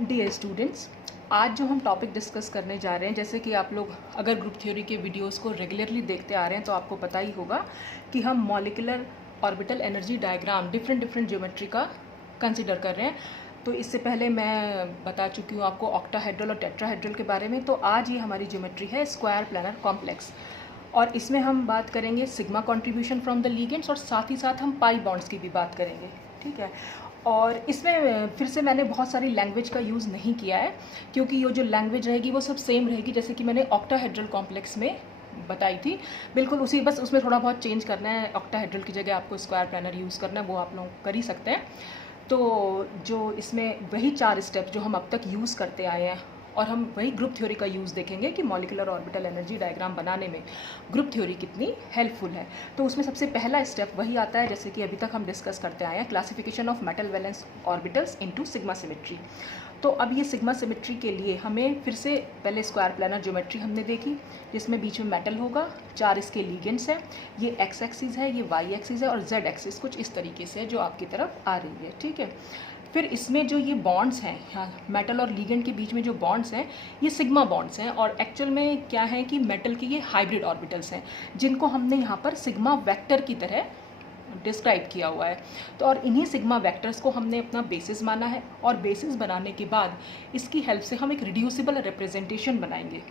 Dear students, आज जो हम टॉपिक डिस्कस करने जा रहे हैं, जैसे कि आप लोग अगर ग्रुप थ्योरी के वीडियोस को रेगुलरली देखते आ रहे हैं तो आपको पता ही होगा कि हम molecular orbital energy diagram different geometry का कंसिडर कर रहे हैं। तो इससे पहले मैं बता चुकी हूँ आपको ऑक्टाहेड्रल और टेट्राहेड्रल के बारे में। तो आज ये हमारी ज्योमेट्री है स्क्वायर प्लानर कॉम्प्लेक्स, और इसमें हम बात करेंगे sigma contribution from the ligands, और साथ ही साथ हम पाई बॉन्ड्स की भी बात करेंगे। ठीक है, और इसमें फिर से मैंने बहुत सारी लैंग्वेज का यूज़ नहीं किया है, क्योंकि ये जो लैंग्वेज रहेगी वो सब सेम रहेगी जैसे कि मैंने ऑक्टाहेड्रल कॉम्प्लेक्स में बताई थी, बिल्कुल उसी, बस उसमें थोड़ा बहुत चेंज करना है। ऑक्टाहेड्रल की जगह आपको स्क्वायर प्लानर यूज़ करना है, वो आप लोग कर ही सकते हैं। तो जो इसमें वही 4 स्टेप्स जो हम अब तक यूज़ करते आए हैं, और हम वही ग्रुप थ्योरी का यूज़ देखेंगे कि मॉलिक्यूलर ऑर्बिटल एनर्जी डायग्राम बनाने में ग्रुप थ्योरी कितनी हेल्पफुल है। तो उसमें सबसे पहला स्टेप वही आता है जैसे कि अभी तक हम डिस्कस करते आए हैं, classification of metal valence orbitals into sigma symmetry. तो अब ये सिग्मा सिमेट्री के लिए हमें फिर से पहले स्क्वायर प्लानर ज्योमेट्री हमने देखी, जिसमें बीच में मेटल होगा, 4 इसके लीगेंड्स हैं, ये एक्स एक्सिस है, ये वाई एक्सिस है, और जेड एक्सिस कुछ इस तरीके से जो आपकी तरफ आ रही है। ठीक है, फिर इसमें जो ये बॉन्ड्स हैं, हाँ, मेटल और लीगेंड के बीच में जो बॉन्ड्स हैं ये सिग्मा बॉन्ड्स हैं, और एक्चुअल में क्या है कि मेटल के ये हाइब्रिड ऑर्बिटल्स हैं, जिनको हमने यहाँ पर सिग्मा वेक्टर की तरह डिस्क्राइब किया हुआ है। तो और इन्हीं सिग्मा वेक्टर्स को हमने अपना बेसिस माना है, और बेसिस बनाने के बाद इसकी हेल्प से हम एक रिड्यूसिबल रिप्रेजेंटेशन बनाएंगे।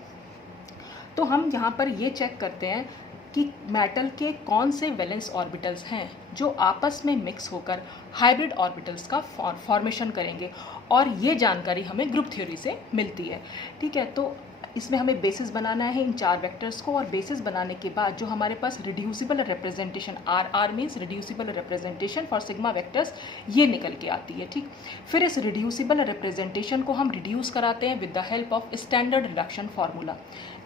तो हम यहाँ पर ये चेक करते हैं कि मेटल के कौन से वैलेंस ऑर्बिटल्स हैं जो आपस में मिक्स होकर हाइब्रिड ऑर्बिटल्स का फॉर्मेशन करेंगे, और ये जानकारी हमें ग्रुप थ्योरी से मिलती है। ठीक है, तो इसमें हमें बेसिस बनाना है इन 4 वेक्टर्स को, और बेसिस बनाने के बाद जो हमारे पास reducible representation are means reducible representation for sigma vectors, ये निकल के आती है। ठीक, फिर इस रिड्यूसिबल रिप्रेजेंटेशन को हम रिड्यूस कराते हैं with the help of standard reduction formula,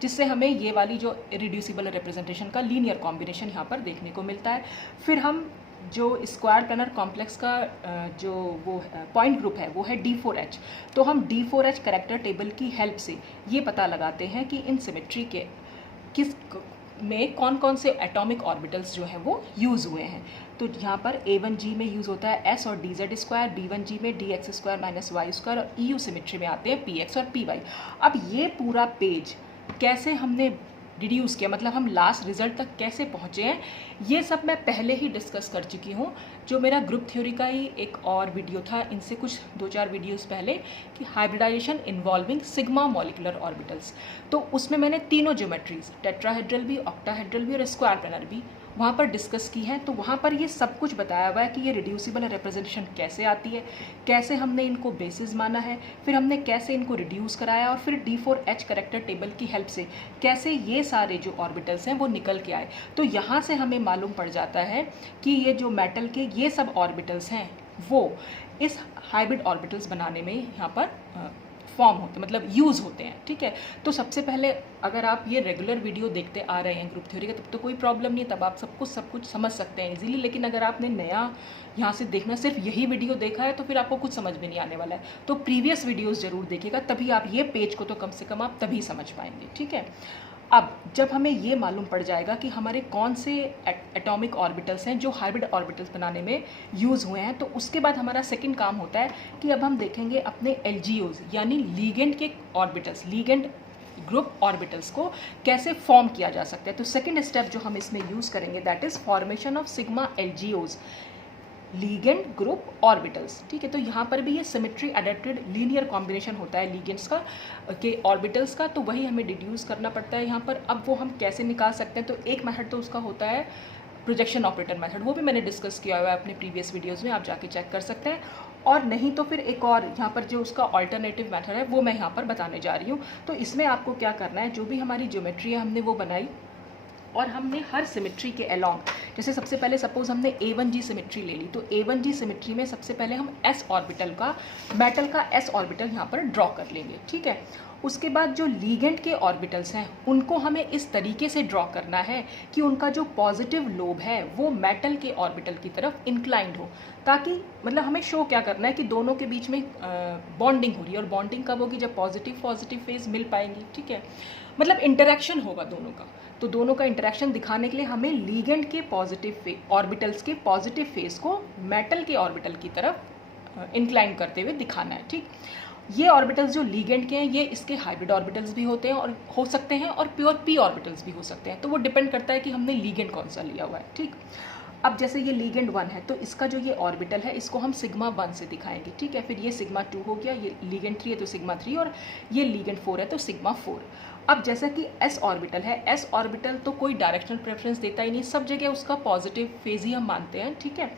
जिससे हमें ये वाली जो रिड्यूसिबल रिप्रेजेंटेशन का लीनियर कॉम्बिनेशन यहाँ पर देखने को मिलता है। फिर हम जो स्क्वायर प्लानर कॉम्प्लेक्स का जो वो पॉइंट ग्रुप है वो है D4H। तो हम D4H कैरेक्टर टेबल की हेल्प से ये पता लगाते हैं कि इन सिमेट्री के किस में कौन कौन से एटॉमिक ऑर्बिटल्स जो हैं वो यूज़ हुए हैं। तो यहाँ पर A1G में यूज़ होता है S और DZ स्क्वायर, B1G में DX square minus Y square, और EU सिमेट्री में आते हैं PX और PY। अब ये पूरा पेज कैसे हमने रिड्यूस किया, मतलब हम लास्ट रिजल्ट तक कैसे पहुँचे हैं, ये सब मैं पहले ही डिस्कस कर चुकी हूँ। जो मेरा ग्रुप थ्योरी का ही एक और वीडियो था इनसे कुछ 2-4 वीडियोस पहले, कि hybridization involving sigma molecular orbitals, तो उसमें मैंने तीनों ज्योमेट्रीज टेट्राहेड्रल भी, ऑक्टाहेड्रल भी और स्क्वायर प्लानर भी वहाँ पर डिस्कस की है। तो वहाँ पर ये सब कुछ बताया हुआ है कि ये रिड्यूसिबल रिप्रेजेंटेशन कैसे आती है, कैसे हमने इनको बेसिस माना है, फिर हमने कैसे इनको रिड्यूस कराया, और फिर D4H कैरेक्टर टेबल की हेल्प से कैसे ये सारे जो ऑर्बिटल्स हैं वो निकल के आए। तो यहाँ से हमें मालूम पड़ जाता है कि ये जो मेटल के ये सब ऑर्बिटल्स हैं वो इस हाइब्रिड ऑर्बिटल्स बनाने में यहाँ पर फॉर्म होते, मतलब यूज़ होते हैं। ठीक है, तो सबसे पहले अगर आप ये रेगुलर वीडियो देखते आ रहे हैं ग्रुप थ्योरी का, तब तो कोई प्रॉब्लम नहीं है, तब आप सब कुछ समझ सकते हैं इजीली। लेकिन अगर आपने नया यहाँ से देखना, सिर्फ यही वीडियो देखा है, तो फिर आपको कुछ समझ में नहीं आने वाला है। तो प्रीवियस वीडियोज़ ज़रूर देखिएगा, तभी आप ये पेज को तो कम से कम आप तभी समझ पाएंगे। ठीक है, अब जब हमें ये मालूम पड़ जाएगा कि हमारे कौन से एटॉमिक ऑर्बिटल्स हैं जो हाइब्रिड ऑर्बिटल्स बनाने में यूज़ हुए हैं, तो उसके बाद हमारा सेकंड काम होता है कि अब हम देखेंगे अपने LGOs यानी लीगेंड के ऑर्बिटल्स, लीगेंड ग्रुप ऑर्बिटल्स को कैसे फॉर्म किया जा सकता है। तो सेकंड स्टेप जो हम इसमें यूज़ करेंगे that is formation of sigma LGOs, ligand group orbitals. ठीक है, तो यहाँ पर भी ये सिमेट्री अडेप्टेड लीनियर कॉम्बिनेशन होता है लीगेंड्स का के ऑर्बिटल्स का, तो वही हमें डिड्यूस करना पड़ता है यहाँ पर। अब वो हम कैसे निकाल सकते हैं, तो एक मेथड तो उसका होता है प्रोजेक्शन ऑपरेटर मेथड, वो भी मैंने डिस्कस किया हुआ है अपने प्रीवियस वीडियोज़ में, आप जाके चेक कर सकते हैं। और नहीं तो फिर एक और यहाँ पर जो उसका ऑल्टरनेटिव मेथड है वो मैं यहाँ पर बताने जा रही हूँ। तो इसमें आपको क्या करना है, जो भी हमारी ज्योमेट्री है हमने वो बनाई, और हमने हर सिमेट्री के अलोंग, जैसे सबसे पहले सपोज हमने A1G सिमेट्री ले ली, तो A1G सिमेट्री में सबसे पहले हम S ऑर्बिटल का, मेटल का S ऑर्बिटल यहाँ पर ड्रॉ कर लेंगे। ठीक है, उसके बाद जो लीगेंड के ऑर्बिटल्स हैं उनको हमें इस तरीके से ड्रॉ करना है कि उनका जो पॉजिटिव लोब है वो मेटल के ऑर्बिटल की तरफ इंक्लाइंड हो, ताकि मतलब हमें शो क्या करना है कि दोनों के बीच में बॉन्डिंग हो रही है, और बॉन्डिंग कब होगी, जब पॉजिटिव फेज मिल पाएंगी। ठीक है, मतलब इंटरेक्शन होगा दोनों का। तो दोनों का इंटरेक्शन दिखाने के लिए हमें लीगेंड के पॉजिटिव ऑर्बिटल्स के पॉजिटिव फेस को मेटल के ऑर्बिटल की तरफ इंक्लाइन करते हुए दिखाना है। ठीक, ये ऑर्बिटल्स जो लीगेंड के हैं ये इसके हाइब्रिड ऑर्बिटल्स भी होते हैं और हो सकते हैं और प्योर पी ऑर्बिटल्स भी हो सकते हैं, तो वो डिपेंड करता है कि हमने लीगेंड कौन सा लिया हुआ है। ठीक, अब जैसे ये लीगेंड 1 है तो इसका जो ये ऑर्बिटल है इसको हम सिग्मा 1 से दिखाएंगे। ठीक है, फिर ये सिग्मा 2 हो गया, ये लीगेंड 3 है तो सिग्मा 3, और ये लीगेंड 4 है तो सिग्मा 4। अब जैसा कि एस ऑर्बिटल है, एस ऑर्बिटल तो कोई डायरेक्शनल प्रेफरेंस देता ही नहीं, सब जगह उसका पॉजिटिव फेज ही हम मानते हैं। ठीक है,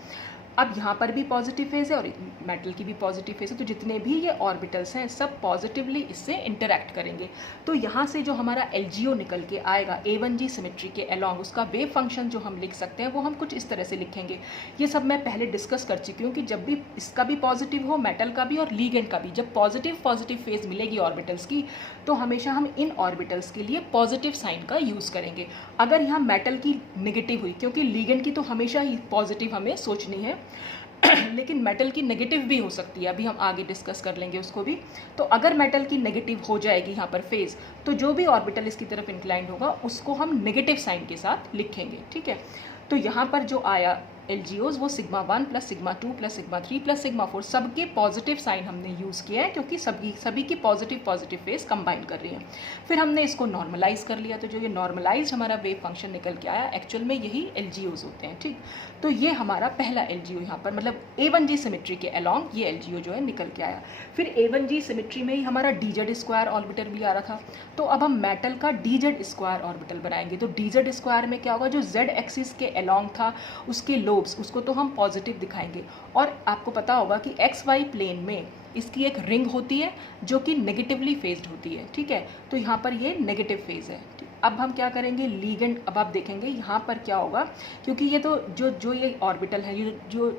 अब यहाँ पर भी पॉजिटिव फेज है और मेटल की भी पॉजिटिव फेज है, तो जितने भी ये ऑर्बिटल्स हैं सब पॉजिटिवली इससे इंटरैक्ट करेंगे। तो यहाँ से जो हमारा LGO निकल के आएगा A1G सिमेट्री के अलॉन्ग, उसका वेव फंक्शन जो हम लिख सकते हैं वो हम कुछ इस तरह से लिखेंगे। ये सब मैं पहले डिस्कस कर चुकी हूँ कि जब भी इसका भी पॉजिटिव हो, मेटल का भी और लीगेंड का भी, जब पॉजिटिव फेज मिलेगी ऑर्बिटल्स की तो हमेशा हम इन ऑर्बिटल्स के लिए पॉजिटिव साइन का यूज़ करेंगे। अगर यहाँ मेटल की नेगेटिव हुई, क्योंकि लीगेंड की तो हमेशा ही पॉजिटिव हमें सोचनी है लेकिन मेटल की नेगेटिव भी हो सकती है, अभी हम आगे डिस्कस कर लेंगे उसको भी। तो अगर मेटल की नेगेटिव हो जाएगी यहाँ पर फेज, तो जो भी ऑर्बिटल इसकी तरफ इंक्लाइंड होगा उसको हम नेगेटिव साइन के साथ लिखेंगे। ठीक है, तो यहाँ पर जो आया LGOs वो sigma 1 plus sigma 2 plus sigma 3 plus sigma 4, सबके पॉजिटिव साइन हमने यूज़ किया है क्योंकि सभी की पॉजिटिव फेज कंबाइन कर रही है। फिर हमने इसको नॉर्मलाइज कर लिया, तो जो ये नॉर्मलाइज हमारा वेव फंक्शन निकल के आया एक्चुअल में यही LGOs होते हैं। ठीक, तो ये हमारा पहला LGO यहाँ पर मतलब A1G सिमेट्री के अलॉन्ग ये LGO जो है निकल के आया। फिर A1G सिमेट्री में ही हमारा DZ स्क्वायर ऑर्बिटल भी आ रहा था, तो अब हम मेटल का DZ स्क्वायर ऑर्बिटल बनाएंगे। तो DZ स्क्वायर में क्या होगा, जो Z एक्सिस के अलॉन्ग था उसके लोब्स, उसको तो हम पॉजिटिव दिखाएंगे। और आपको पता होगा कि XY प्लेन में इसकी एक रिंग होती है जो कि नेगेटिवली फेज्ड होती है। ठीक है, तो यहाँ पर ये नेगेटिव फेज है। अब हम क्या करेंगे, लीगेंड, अब आप देखेंगे यहाँ पर क्या होगा, क्योंकि ये तो जो ये ऑर्बिटल है, ये जो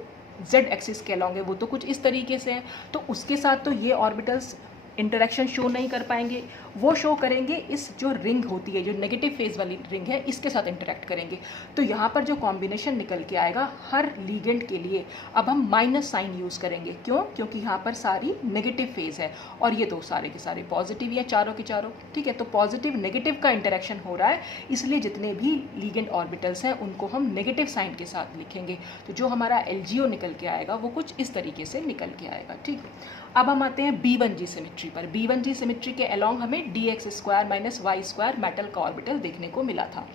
Z एक्सिस के अलॉन्ग है वो तो कुछ इस तरीके से है, तो उसके साथ तो ये ऑर्बिटल्स इंटरेक्शन शो नहीं कर पाएंगे, वो शो करेंगे इस जो रिंग होती है, जो नेगेटिव फेज वाली रिंग है, इसके साथ इंटरेक्ट करेंगे। तो यहाँ पर जो कॉम्बिनेशन निकल के आएगा हर लीगेंड के लिए, अब हम माइनस साइन यूज़ करेंगे। क्यों, क्योंकि यहाँ पर सारी नेगेटिव फेज है और ये तो सारे के सारे पॉजिटिव हैं, चारों के चारों। ठीक है, तो पॉजिटिव नेगेटिव का इंटरेक्शन हो रहा है, इसलिए जितने भी लीगेंड ऑर्बिटल्स हैं उनको हम नेगेटिव साइन के साथ लिखेंगे। तो जो हमारा LGO निकल के आएगा वो कुछ इस तरीके से निकल के आएगा। ठीक, अब हम आते हैं B1G सिमेट्री पर। B1G सिमेट्री के अलॉन्ग हमें DX square minus Y square metal का ऑर्बिटल देखने को मिला था।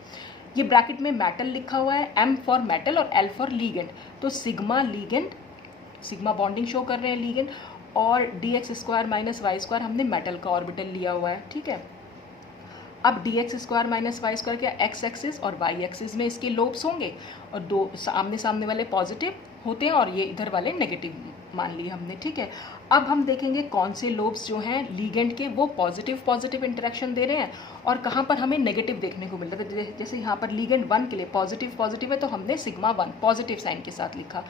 ये ब्रैकेट में मेटल लिखा हुआ है, M फॉर मेटल और L फॉर लीगेंड। तो sigma ligand, sigma bonding show कर रहे हैं लीगेंड, और DX square minus Y square हमने मेटल का ऑर्बिटल लिया हुआ है। ठीक है, अब DX square minus Y square क्या X एक्सिस और Y एक्सिस में इसके लोब्स होंगे, और दो आमने सामने वाले पॉजिटिव होते हैं और ये इधर वाले नेगेटिव मान लिए हमने। ठीक है, अब हम देखेंगे कौन से लोब्स जो हैं लीगेंड के वो पॉजिटिव इंटरेक्शन दे रहे हैं और कहाँ पर हमें नेगेटिव देखने को मिल रहा है। जैसे यहाँ पर लीगेंड 1 के लिए पॉजिटिव है तो हमने सिग्मा 1 पॉजिटिव साइन के साथ लिखा।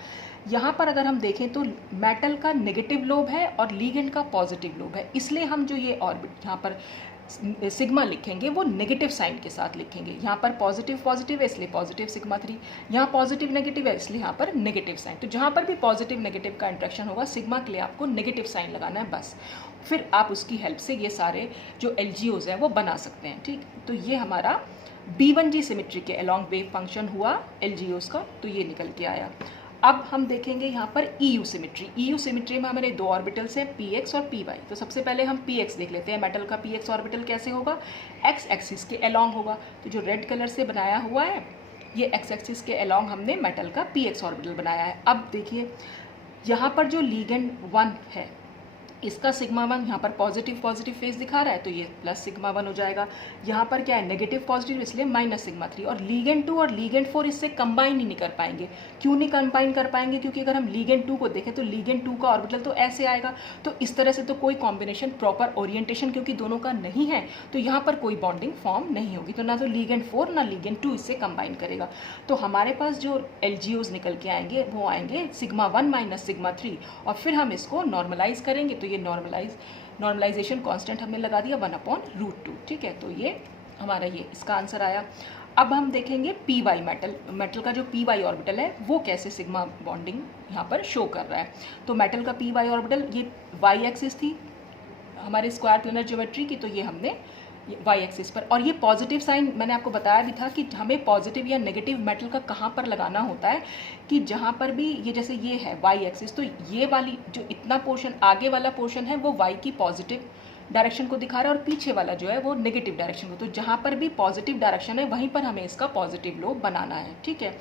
यहाँ पर अगर हम देखें तो मेटल का नेगेटिव लोब है और लीगेंड का पॉजिटिव लोब है, इसलिए हम जो ये ऑर्बिट यहाँ पर सिग्मा लिखेंगे वो नेगेटिव साइन के साथ लिखेंगे। यहाँ पर पॉजिटिव है इसलिए पॉजिटिव सिग्मा 3, यहाँ पॉजिटिव नेगेटिव है इसलिए यहाँ पर नेगेटिव साइन। तो जहाँ पर भी पॉजिटिव नेगेटिव का इंटरेक्शन होगा सिग्मा के लिए आपको नेगेटिव साइन लगाना है बस, फिर आप उसकी हेल्प से ये सारे जो LGOs हैं वो बना सकते हैं। ठीक, तो ये हमारा B1G सिमेट्री के अलॉन्ग वेव फंक्शन हुआ LGOs का, तो ये निकल के आया। अब हम देखेंगे यहाँ पर EU सिमेट्री में हमारे दो ऑर्बिटल्स हैं PX और PY। तो सबसे पहले हम PX देख लेते हैं, मेटल का PX ऑर्बिटल कैसे होगा, X एक्सिस के अलॉन्ग होगा। तो जो रेड कलर से बनाया हुआ है ये X एक्सिस के अलॉन्ग हमने मेटल का PX ऑर्बिटल बनाया है। अब देखिए यहाँ पर जो लीगेंड 1 है इसका सिग्मा 1 यहाँ पर पॉजिटिव फेज दिखा रहा है तो ये प्लस सिग्मा 1 हो जाएगा। यहाँ पर क्या है नेगेटिव पॉजिटिव इसलिए माइनस सिग्मा 3, और लीगेंड 2 और लीगेंड 4 इससे कंबाइन ही नहीं कर पाएंगे। क्यों नहीं कंबाइन कर पाएंगे, क्योंकि अगर हम लीगेंड 2 को देखें तो लीगेंड 2 का ऑर्बिटल तो ऐसे आएगा, तो इस तरह से तो कोई कॉम्बिनेशन प्रॉपर ओरिएंटेशन क्योंकि दोनों का नहीं है तो यहाँ पर कोई बॉन्डिंग फॉर्म नहीं होगी। तो ना तो लीगेंड 4 ना लीगेंड 2 इससे कंबाइन करेगा। तो हमारे पास जो LGOs निकल के आएंगे वो आएंगे सिग्मा 1 माइनस सिग्मा 3, और फिर हम इसको नॉर्मलाइज करेंगे तो ये नॉर्मलाइजेशन कांस्टेंट हमने लगा दिया 1/√2। ठीक है, तो ये हमारा ये इसका आंसर आया। अब हम देखेंगे PY मेटल का जो PY ऑर्बिटल है वो कैसे सिग्मा बॉन्डिंग यहाँ पर शो कर रहा है। तो मेटल का PY ऑर्बिटल ये Y एक्सिस थी हमारे स्क्वायर प्लेनर ज्योमेट्री की, तो ये हमने वाई एक्सिस पर। और ये पॉजिटिव साइन मैंने आपको बताया भी था कि हमें पॉजिटिव या नेगेटिव मेटल का कहाँ पर लगाना होता है, कि जहाँ पर भी ये जैसे ये है वाई एक्सिस, तो ये वाली जो इतना पोर्शन आगे वाला पोर्शन है वो वाई की पॉजिटिव डायरेक्शन को दिखा रहा है और पीछे वाला जो है वो नेगेटिव डायरेक्शन को। तो जहाँ पर भी पॉजिटिव डायरेक्शन है वहीं पर हमें इसका पॉजिटिव लोब बनाना है, ठीक है।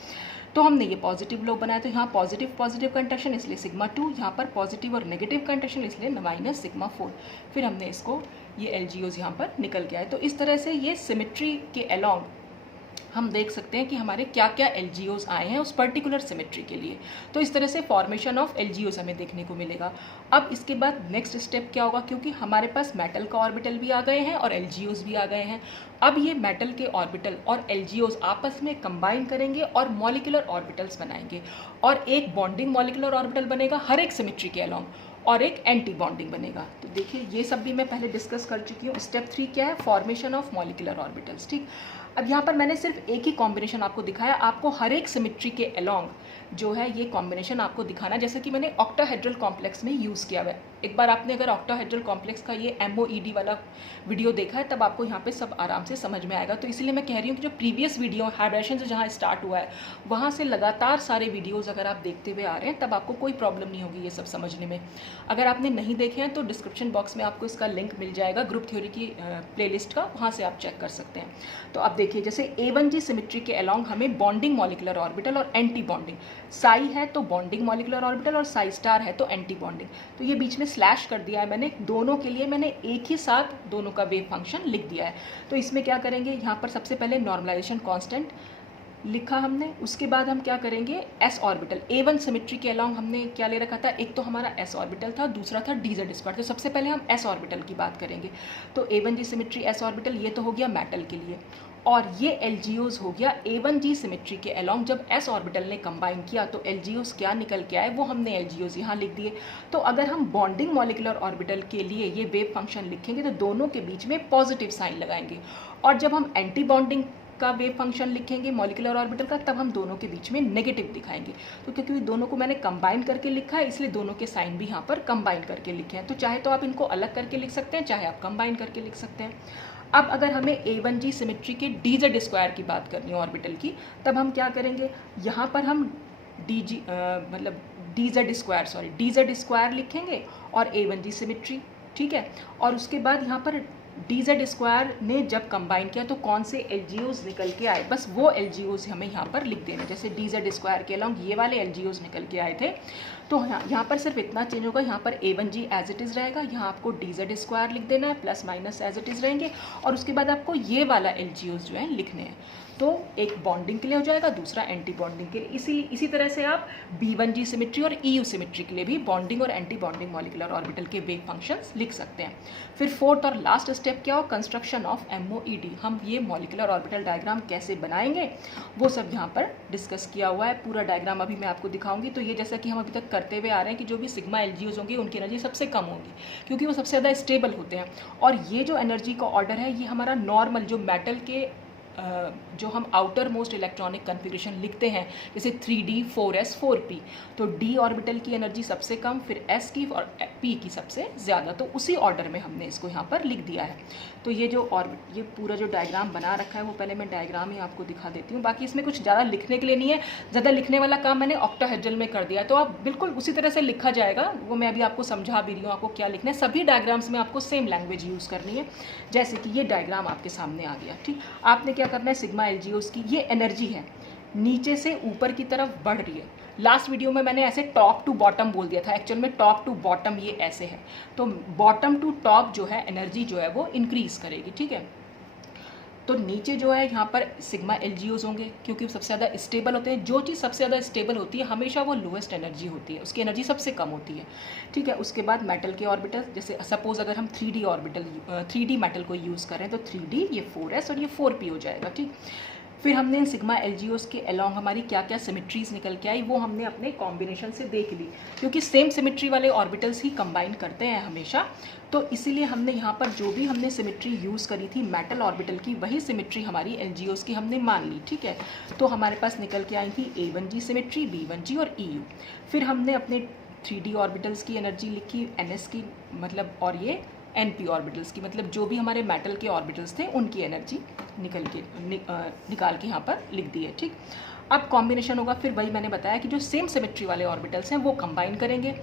तो हमने ये पॉजिटिव लोब बनाया, तो यहाँ पॉजिटिव कंडक्शन इसलिए सिग्मा 2, यहाँ पर पॉजिटिव और नेगेटिव कंडक्शन इसलिए माइनस सिग्मा 4। फिर हमने इसको ये एलजीओज यहाँ पर निकल के आए। तो इस तरह से ये सिमेट्री के अलॉन्ग हम देख सकते हैं कि हमारे क्या क्या एलजीओज आए हैं उस पर्टिकुलर सिमेट्री के लिए। तो इस तरह से फॉर्मेशन ऑफ एलजीओज हमें देखने को मिलेगा। अब इसके बाद नेक्स्ट स्टेप क्या होगा, क्योंकि हमारे पास मेटल का ऑर्बिटल भी आ गए हैं और एलजीओज भी आ गए हैं। अब ये मेटल के ऑर्बिटल और एलजीओज आपस में कंबाइन करेंगे और मॉलिक्यूलर ऑर्बिटल्स बनाएंगे, और एक बॉन्डिंग मॉलिक्यूलर ऑर्बिटल बनेगा हर एक सिमेट्री के अलॉन्ग, और एक एंटी बॉन्डिंग बनेगा। तो देखिए ये सब भी मैं पहले डिस्कस कर चुकी हूँ। स्टेप 3 क्या है, फॉर्मेशन ऑफ मॉलिक्यूलर ऑर्बिटल्स, ठीक। अब यहाँ पर मैंने सिर्फ एक ही कॉम्बिनेशन आपको दिखाया, आपको हर एक सिमेट्री के अलॉन्ग जो है ये कॉम्बिनेशन आपको दिखाना, जैसे कि मैंने ऑक्टाहेड्रल कॉम्प्लेक्स में यूज़ किया हुआ है। एक बार आपने अगर ऑक्टाहेड्रल कॉम्प्लेक्स का ये MOED वाला वीडियो देखा है तब आपको यहाँ पे सब आराम से समझ में आएगा। तो इसलिए मैं कह रही हूँ कि जो प्रीवियस वीडियो हाइब्रेशन से जहाँ स्टार्ट हुआ है वहाँ से लगातार सारे वीडियोज़ अगर आप देखते हुए आ रहे हैं तब आपको कोई प्रॉब्लम नहीं होगी ये सब समझने में। अगर आपने नहीं देखे हैं तो डिस्क्रिप्शन बॉक्स में आपको इसका लिंक मिल जाएगा ग्रुप थ्योरी की प्लेलिस्ट का, वहाँ से आप चेक कर सकते हैं। तो आप देखिए जैसे A1G सिमेट्री के अलॉन्ग हमें बॉन्डिंग मॉलिक्यूलर ऑर्बिटल और एंटी बॉन्डिंग, साई है तो बॉन्डिंग मॉलिक्यूलर ऑर्बिटल और साई स्टार है तो एंटी बॉन्डिंग। तो ये बीच में स्लैश कर दिया है मैंने, दोनों के लिए मैंने एक ही साथ दोनों का वेव फंक्शन लिख दिया है। तो इसमें क्या करेंगे, यहाँ पर सबसे पहले नॉर्मलाइजेशन कांस्टेंट लिखा हमने, उसके बाद हम क्या करेंगे एस ऑर्बिटल। A1 सिमेट्री के अलॉन्ग हमने क्या ले रखा था, एक तो हमारा एस ऑर्बिटल था, दूसरा था DZ स्क्वायर। तो सबसे पहले हम एस ऑर्बिटल की बात करेंगे। तो A1G सिमेट्री एस ऑर्बिटल, ये तो हो गया मेटल के लिए, और ये एलजीओज हो गया A1G सिमेट्री के अलॉन्ग। जब एस ऑर्बिटल ने कंबाइन किया तो एलजीओज क्या निकल के आए, वो हमने एलजीओज यहाँ लिख दिए। तो अगर हम बॉन्डिंग मॉलिक्यूलर ऑर्बिटल के लिए ये वेव फंक्शन लिखेंगे तो दोनों के बीच में पॉजिटिव साइन लगाएंगे, और जब हम एंटी बॉन्डिंग का वेव फंक्शन लिखेंगे मॉलिक्यूलर ऑर्बिटल का तब हम दोनों के बीच में नेगेटिव दिखाएंगे। तो क्योंकि दोनों को मैंने कंबाइन करके लिखा है इसलिए दोनों के साइन भी यहाँ पर कंबाइन करके लिखे हैं। तो चाहे तो आप इनको अलग करके लिख सकते हैं, चाहे आप कंबाइन करके लिख सकते हैं। अब अगर हमें A1G सिमेट्री के DZ स्क्वायर की बात करनी है ऑर्बिटल की, तब हम क्या करेंगे, यहाँ पर हम DZ स्क्वायर लिखेंगे और A1G सिमेट्री, ठीक है। और उसके बाद यहाँ पर DZ स्क्वायर ने जब कंबाइन किया तो कौन से एलजीओज निकल के आए, बस वो एलजीओज हमें यहाँ पर लिख देने। जैसे DZ स्क्वायर के अलॉन्ग ये वाले एलजीओज निकल के आए थे, तो यहाँ पर सिर्फ इतना चेंज होगा, यहाँ पर A1G एज इट इज़ रहेगा, यहाँ आपको DZ स्क्वायर लिख देना है, plus minus as it is रहेंगे, और उसके बाद आपको ये वाला एलजीओज जो है लिखने हैं। तो एक बॉन्डिंग के लिए हो जाएगा, दूसरा एंटी बॉन्डिंग के लिए। इसी तरह से आप B1G सिमेट्री और EU सिमेट्री के लिए भी बॉन्डिंग और एंटी बॉन्डिंग मॉलिक्यूलर ऑर्बिटल के वेव फंक्शंस लिख सकते हैं। फिर फोर्थ और लास्ट स्टेप क्या हो, कंस्ट्रक्शन ऑफ MOED। हम ये मॉलिक्यूलर ऑर्बिटल डायग्राम कैसे बनाएंगे वो सब यहाँ पर डिस्कस किया हुआ है। पूरा डायग्राम अभी मैं आपको दिखाऊंगी। तो ये जैसा कि हम अभी तक करते हुए आ रहे हैं कि जो भी सिग्मा एलजीओज होंगे उनकी एनर्जी सबसे कम होगी क्योंकि वो सबसे ज़्यादा स्टेबल होते हैं। और ये जो एनर्जी का ऑर्डर है ये हमारा नॉर्मल जो मेटल के जो हम आउटर मोस्ट इलेक्ट्रॉनिक कन्फिग्रेशन लिखते हैं जैसे 3D 4s 4p, तो D ऑर्बिटल की एनर्जी सबसे कम, फिर S की और P की सबसे ज़्यादा। तो उसी ऑर्डर में हमने इसको यहाँ पर लिख दिया है। तो ये पूरा जो डायग्राम बना रखा है वो पहले मैं डायग्राम ही आपको दिखा देती हूँ। बाकी इसमें कुछ ज़्यादा लिखने के लिए नहीं है, ज़्यादा लिखने वाला काम मैंने ऑक्टाहेड्रल में कर दिया, तो आप बिल्कुल उसी तरह से लिखा जाएगा। वो मैं अभी आपको समझा भी रही हूँ आपको क्या लिखना है। सभी डायग्राम्स में आपको सेम लैंग्वेज यूज़ करनी है। जैसे कि ये डायग्राम आपके सामने आ गया, ठीक। आपने क्या करना है, सिग्मा एलजीओज की ये एनर्जी है नीचे से ऊपर की तरफ बढ़ रही है। लास्ट वीडियो में मैंने ऐसे टॉप टू बॉटम बोल दिया था, एक्चुअल में टॉप टू बॉटम ये ऐसे है। तो बॉटम टू टॉप जो है एनर्जी जो है वो इंक्रीज करेगी, ठीक है। तो नीचे जो है यहाँ पर सिग्मा एलजीओज होंगे क्योंकि सबसे ज़्यादा स्टेबल होते हैं। जो चीज़ सबसे ज़्यादा स्टेबल होती है हमेशा वो लोएस्ट एनर्जी होती है, उसकी एनर्जी सबसे कम होती है, ठीक है। उसके बाद मेटल के ऑर्बिटल, जैसे सपोज अगर हम 3D मेटल को यूज़ करें तो 3D ये 4s और ये 4p हो जाएगा, ठीक। फिर हमने इन सिग्मा एलजीओज के अलॉन्ग हमारी क्या क्या सिमेट्रीज निकल के आई वो हमने अपने कॉम्बिनेशन से देख ली, क्योंकि सेम सिमेट्री वाले ऑर्बिटल्स ही कंबाइन करते हैं हमेशा। तो इसीलिए हमने यहाँ पर जो भी हमने सिमेट्री यूज़ करी थी मेटल ऑर्बिटल की वही सिमेट्री हमारी एलजीओज की हमने मान ली, ठीक है। तो हमारे पास निकल के आई थी A1G सिमेट्री, B1G और EU। फिर हमने अपने 3D ऑर्बिटल्स की एनर्जी लिखी, NS की मतलब, और ये np ऑर्बिटल्स की, मतलब जो भी हमारे मेटल के ऑर्बिटल्स थे उनकी एनर्जी निकाल के यहाँ पर लिख दी है। ठीक, अब कॉम्बिनेशन होगा, फिर वही मैंने बताया कि जो सेम सिमेट्री वाले ऑर्बिटल्स हैं वो कंबाइन करेंगे,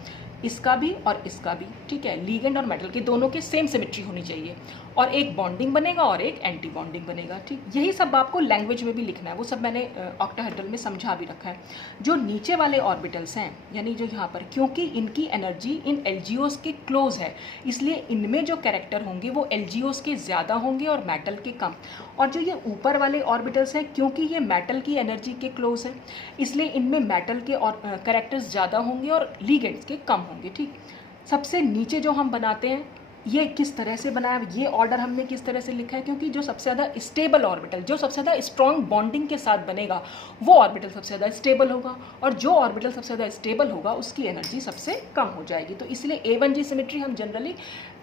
इसका भी और इसका भी। ठीक है, लीगेंड और मेटल के दोनों के सेम सिमेट्री होनी चाहिए, और एक बॉन्डिंग बनेगा और एक एंटी बॉन्डिंग बनेगा। ठीक, यही सब आपको लैंग्वेज में भी लिखना है, वो सब मैंने ऑक्टाहेड्रल में समझा भी रखा है। जो नीचे वाले ऑर्बिटल्स हैं, यानी जो यहाँ पर, क्योंकि इनकी एनर्जी इन एलजीओस के क्लोज है, इसलिए इनमें जो कैरेक्टर होंगे वो एलजीओस के ज़्यादा होंगे और मेटल के कम। और जो ये ऊपर वाले ऑर्बिटल्स हैं, क्योंकि ये मेटल की एनर्जी के क्लोज है, इसलिए इनमें मेटल के और कैरेक्टर्स ज़्यादा होंगे और लीगेंड्स के कम होंगे। ठीक, सबसे नीचे जो हम बनाते हैं, ये किस तरह से बनाया, ये ऑर्डर हमने किस तरह से लिखा है, क्योंकि जो सबसे ज़्यादा स्टेबल ऑर्बिटल, जो सबसे ज़्यादा स्ट्रॉन्ग बॉन्डिंग के साथ बनेगा, वो ऑर्बिटल सबसे ज़्यादा स्टेबल होगा, और जो ऑर्बिटल सबसे ज़्यादा स्टेबल होगा उसकी एनर्जी सबसे कम हो जाएगी। तो इसलिए A1G सिमेट्री हम जनरली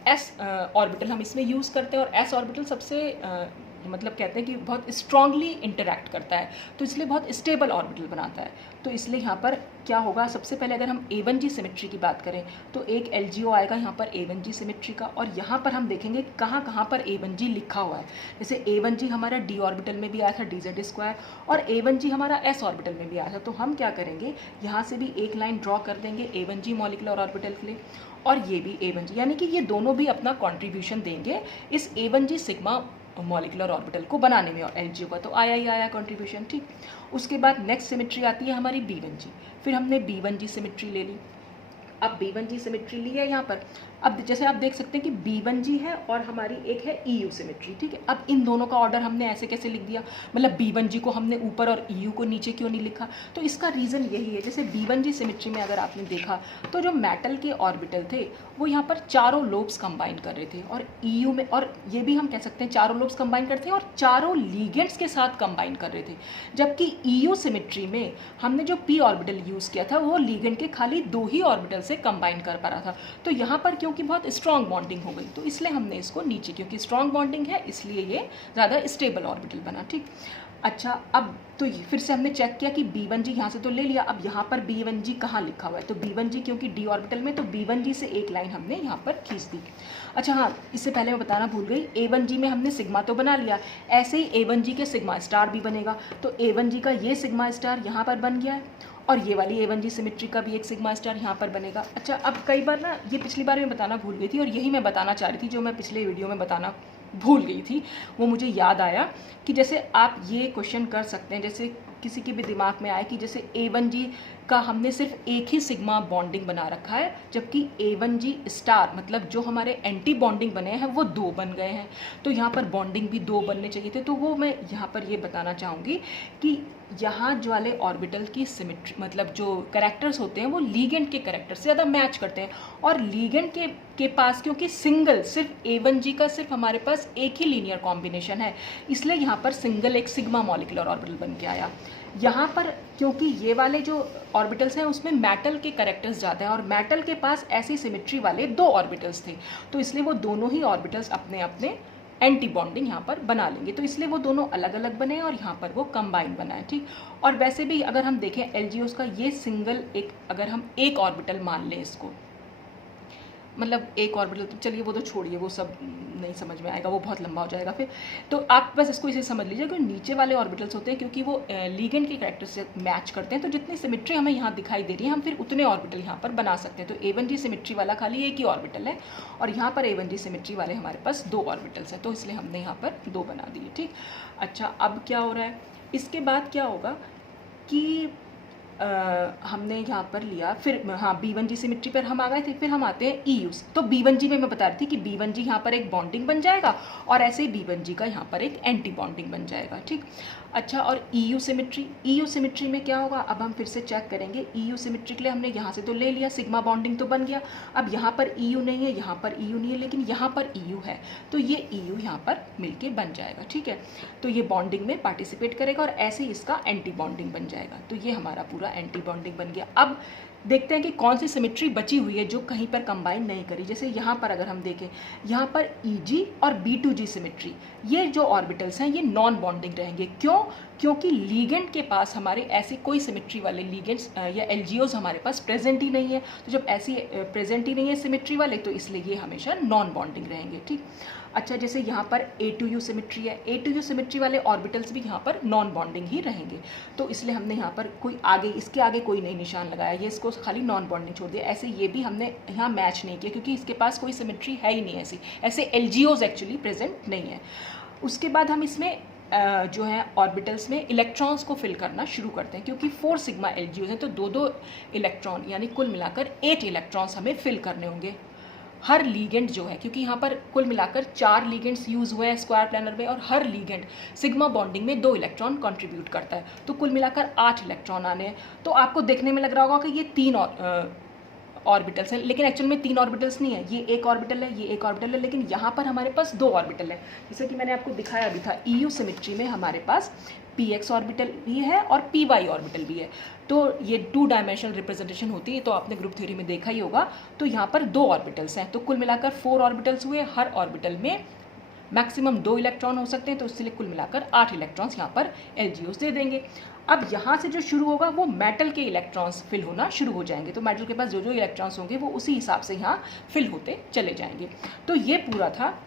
S ऑर्बिटल हम इसमें यूज़ करते हैं, और S ऑर्बिटल सबसे मतलब कहते हैं कि बहुत स्ट्रांगली इंटरैक्ट करता है, तो इसलिए बहुत स्टेबल ऑर्बिटल बनाता है। तो इसलिए यहाँ पर क्या होगा, सबसे पहले अगर हम A1G सिमेट्री की बात करें तो एक LGO आएगा यहाँ पर A1G सिमेट्री का, और यहाँ पर हम देखेंगे कहाँ कहाँ पर A1G लिखा हुआ है। जैसे A1G हमारा D ऑर्बिटल में भी आया था dz², और A1G हमारा S ऑर्बिटल में भी आया था। तो हम क्या करेंगे, यहाँ से भी एक लाइन ड्रॉ कर देंगे A1G मॉलिक्यूलर ऑर्बिटल के लिए, और ये भी A1G, यानी कि ये दोनों भी अपना कॉन्ट्रीब्यूशन देंगे इस A1G सिग्मा मॉलिक्यूलर ऑर्बिटल को बनाने में, और एलजीओ का तो आया ही आया कंट्रीब्यूशन। ठीक, उसके बाद नेक्स्ट सिमेट्री आती है हमारी B1G, फिर हमने B1G सिमेट्री ले ली। अब B1G सिमेट्री ली है यहाँ पर, अब जैसे आप देख सकते हैं कि B1G है और हमारी एक है EU सिमेट्री। ठीक है, अब इन दोनों का ऑर्डर हमने ऐसे कैसे लिख दिया, मतलब B1G को हमने ऊपर और EU को नीचे क्यों नहीं लिखा, तो इसका रीज़न यही है। जैसे B1G सिमेट्री में अगर आपने देखा तो जो मेटल के ऑर्बिटल थे वो यहाँ पर चारों लोब्स कंबाइन कर रहे थे, और EU में, और ये भी हम कह सकते हैं चारों लोब्स कंबाइन करते हैं और चारों लीगेंड्स के साथ कंबाइन कर रहे थे, जबकि EU सिमेट्री में हमने जो P ऑर्बिटल यूज़ किया था वो लीगेंड के खाली 2 ही ऑर्बिटल से कंबाइन कर पा रहा था। तो यहाँ पर क्योंकि बहुत स्ट्रॉन्ग बॉन्डिंग हो गई, तो इसलिए हमने इसको नीचे, क्योंकि स्ट्रॉन्ग बॉन्डिंग है इसलिए ये ज़्यादा स्टेबल ऑर्बिटल बना। ठीक, अच्छा, अब तो फिर से हमने चेक किया कि B1G यहाँ से तो ले लिया, अब यहाँ पर B1G कहाँ लिखा हुआ है, तो B1G क्योंकि D ऑर्बिटल में, तो B1G से एक लाइन हमने यहाँ पर खींच दी। अच्छा हाँ, इससे पहले मैं बताना भूल गई, A1G में हमने सिग्मा तो बना लिया, ऐसे ही A1G के सिग्मा स्टार भी बनेगा। तो A1G का ये सिग्मा स्टार यहाँ पर बन गया है, और ये वाली A1G सिमेट्री का भी एक सिग्मा स्टार यहाँ पर बनेगा। अच्छा, अब कई बार ना, ये पिछली बार मैं बताना भूल गई थी, और यही मैं बताना चाह रही थी जो मैं पिछले वीडियो में बताना भूल गई थी, वो मुझे याद आया कि जैसे आप ये क्वेश्चन कर सकते हैं, जैसे किसी के भी दिमाग में आए कि जैसे A1G का हमने सिर्फ एक ही सिग्मा बॉन्डिंग बना रखा है, जबकि A1G स्टार मतलब जो हमारे एंटी बॉन्डिंग बने हैं वो 2 बन गए हैं, तो यहाँ पर बॉन्डिंग भी 2 बनने चाहिए थे। तो वो मैं यहाँ पर ये बताना चाहूँगी कि यहाँ जो वाले ऑर्बिटल की सिमेट्री, मतलब जो कैरेक्टर्स होते हैं वो लीगेंड के कैरेक्टर से ज़्यादा मैच करते हैं, और लीगेंड के पास क्योंकि सिंगल सिर्फ A1G का सिर्फ हमारे पास एक ही लीनियर कॉम्बिनेशन है, इसलिए यहाँ पर सिंगल एक सिग्मा मॉलिक्यूलर ऑर्बिटल बन के आया। यहाँ पर क्योंकि ये वाले जो ऑर्बिटल्स हैं उसमें मेटल के कैरेक्टर्स ज़्यादा हैं, और मेटल के पास ऐसी सिमेट्री वाले 2 ऑर्बिटल्स थे, तो इसलिए वो दोनों ही ऑर्बिटल्स अपने अपने एंटी बॉन्डिंग यहाँ पर बना लेंगे, तो इसलिए वो दोनों अलग अलग बने और यहाँ पर वो कंबाइन बना है। ठीक, और वैसे भी अगर हम देखें एलजीओस का ये सिंगल एक, अगर हम एक ऑर्बिटल मान लें इसको, मतलब एक ऑर्बिटल, तो चलिए वो तो छोड़िए, वो सब नहीं समझ में आएगा, वो बहुत लंबा हो जाएगा फिर, तो आप बस इसको इसे समझ लीजिए कि नीचे वाले ऑर्बिटल्स होते हैं क्योंकि वो लीगेंड के कैरेक्टर से मैच करते हैं, तो जितनी सिमेट्री हमें यहाँ दिखाई दे रही है हम फिर उतने ऑर्बिटल यहाँ पर बना सकते हैं। तो A1G सिमेट्री वाला खाली एक ही ऑर्बिटल है, और यहाँ पर A1G सिमेट्री वाले हमारे पास 2 ऑर्बिटल्स हैं, तो इसलिए हमने यहाँ पर 2 बना दिए। ठीक, अच्छा, अब क्या हो रहा है, इसके बाद क्या होगा कि हमने यहाँ पर लिया, फिर हाँ B1G सिमेट्री पर हम आ गए थे, फिर हम आते हैं EU। तो B1G में मैं बता रही थी कि B1G यहाँ पर एक बॉन्डिंग बन जाएगा, और ऐसे ही B1G का यहाँ पर एक एंटी बॉन्डिंग बन जाएगा। ठीक, अच्छा, और EU सिमेट्री में क्या होगा, अब हम फिर से चेक करेंगे। EU सिमेट्री के लिए हमने यहाँ से तो ले लिया, सिग्मा बॉन्डिंग तो बन गया, अब यहाँ पर EU नहीं है, यहाँ पर EU नहीं है, लेकिन यहाँ पर EU है, तो ये EU यहाँ पर मिलके बन जाएगा। ठीक है, तो ये बॉन्डिंग में पार्टिसिपेट करेगा और ऐसे ही इसका एंटी बॉन्डिंग बन जाएगा, तो ये हमारा पूरा एंटी बॉन्डिंग बन गया। अब देखते हैं कि कौन सी सिमेट्री बची हुई है जो कहीं पर कंबाइन नहीं करी। जैसे यहाँ पर अगर हम देखें, यहाँ पर EG और B2G सिमेट्री, ये जो ऑर्बिटल्स हैं ये नॉन बॉन्डिंग रहेंगे। क्यों? क्योंकि लीगेंड के पास हमारे ऐसे कोई सिमेट्री वाले लीगेंड्स या एलजीओज हमारे पास प्रेजेंट ही नहीं है। तो जब ऐसी प्रेजेंट ही नहीं है सिमेट्री वाले, तो इसलिए ये हमेशा नॉन बॉन्डिंग रहेंगे। ठीक, अच्छा, जैसे यहाँ पर A2U सिमेट्री है, A2U सिमेट्री वाले ऑर्बिटल्स भी यहाँ पर नॉन बॉन्डिंग ही रहेंगे। तो इसलिए हमने यहाँ पर कोई आगे, इसके आगे कोई नहीं निशान लगाया, ये इसको खाली नॉन बॉन्डिंग छोड़ दिया। ऐसे ये भी हमने यहाँ मैच नहीं किया क्योंकि इसके पास कोई सिमेट्री है ही नहीं ऐसे एलजीओज एक्चुअली प्रेजेंट नहीं है। उसके बाद हम इसमें जो है ऑर्बिटल्स में इलेक्ट्रॉन्स को फिल करना शुरू करते हैं, क्योंकि 4 सिग्मा एलजीओज हैं, तो 2-2 इलेक्ट्रॉन यानी कुल मिलाकर 8 इलेक्ट्रॉन्स हमें फिल करने होंगे हर लीगेंड जो है, क्योंकि यहाँ पर कुल मिलाकर 4 लीगेंड्स यूज़ हुए हैं स्क्वायर प्लानर में, और हर लीगेंड सिग्मा बॉन्डिंग में 2 इलेक्ट्रॉन कंट्रीब्यूट करता है, तो कुल मिलाकर 8 इलेक्ट्रॉन आने हैं। तो आपको देखने में लग रहा होगा कि ये 3 ऑर्बिटल्स हैं, लेकिन एक्चुअल में 3 ऑर्बिटल्स नहीं है, ये एक ऑर्बिटल है, ये एक ऑर्बिटल है, लेकिन यहाँ पर हमारे पास 2 ऑर्बिटल है। जैसे कि मैंने आपको दिखाया भी था, EU सिमेट्री में हमारे पास px ऑर्बिटल भी है और py ऑर्बिटल भी है। तो ये 2 डायमेंशनल रिप्रेजेंटेशन होती है, तो आपने ग्रुप थ्योरी में देखा ही होगा। तो यहाँ पर 2 ऑर्बिटल्स हैं, तो कुल मिलाकर 4 ऑर्बिटल्स हुए, हर ऑर्बिटल में मैक्सिमम 2 इलेक्ट्रॉन हो सकते हैं, तो इसलिए कुल मिलाकर 8 इलेक्ट्रॉन्स यहाँ पर एलजीओस दे देंगे। अब यहाँ से जो शुरू होगा वो मेटल के इलेक्ट्रॉन्स फिल होना शुरू हो जाएंगे, तो मेटल के पास जो जो इलेक्ट्रॉन्स होंगे वो उसी हिसाब से यहाँ फिल होते चले जाएंगे। तो ये पूरा था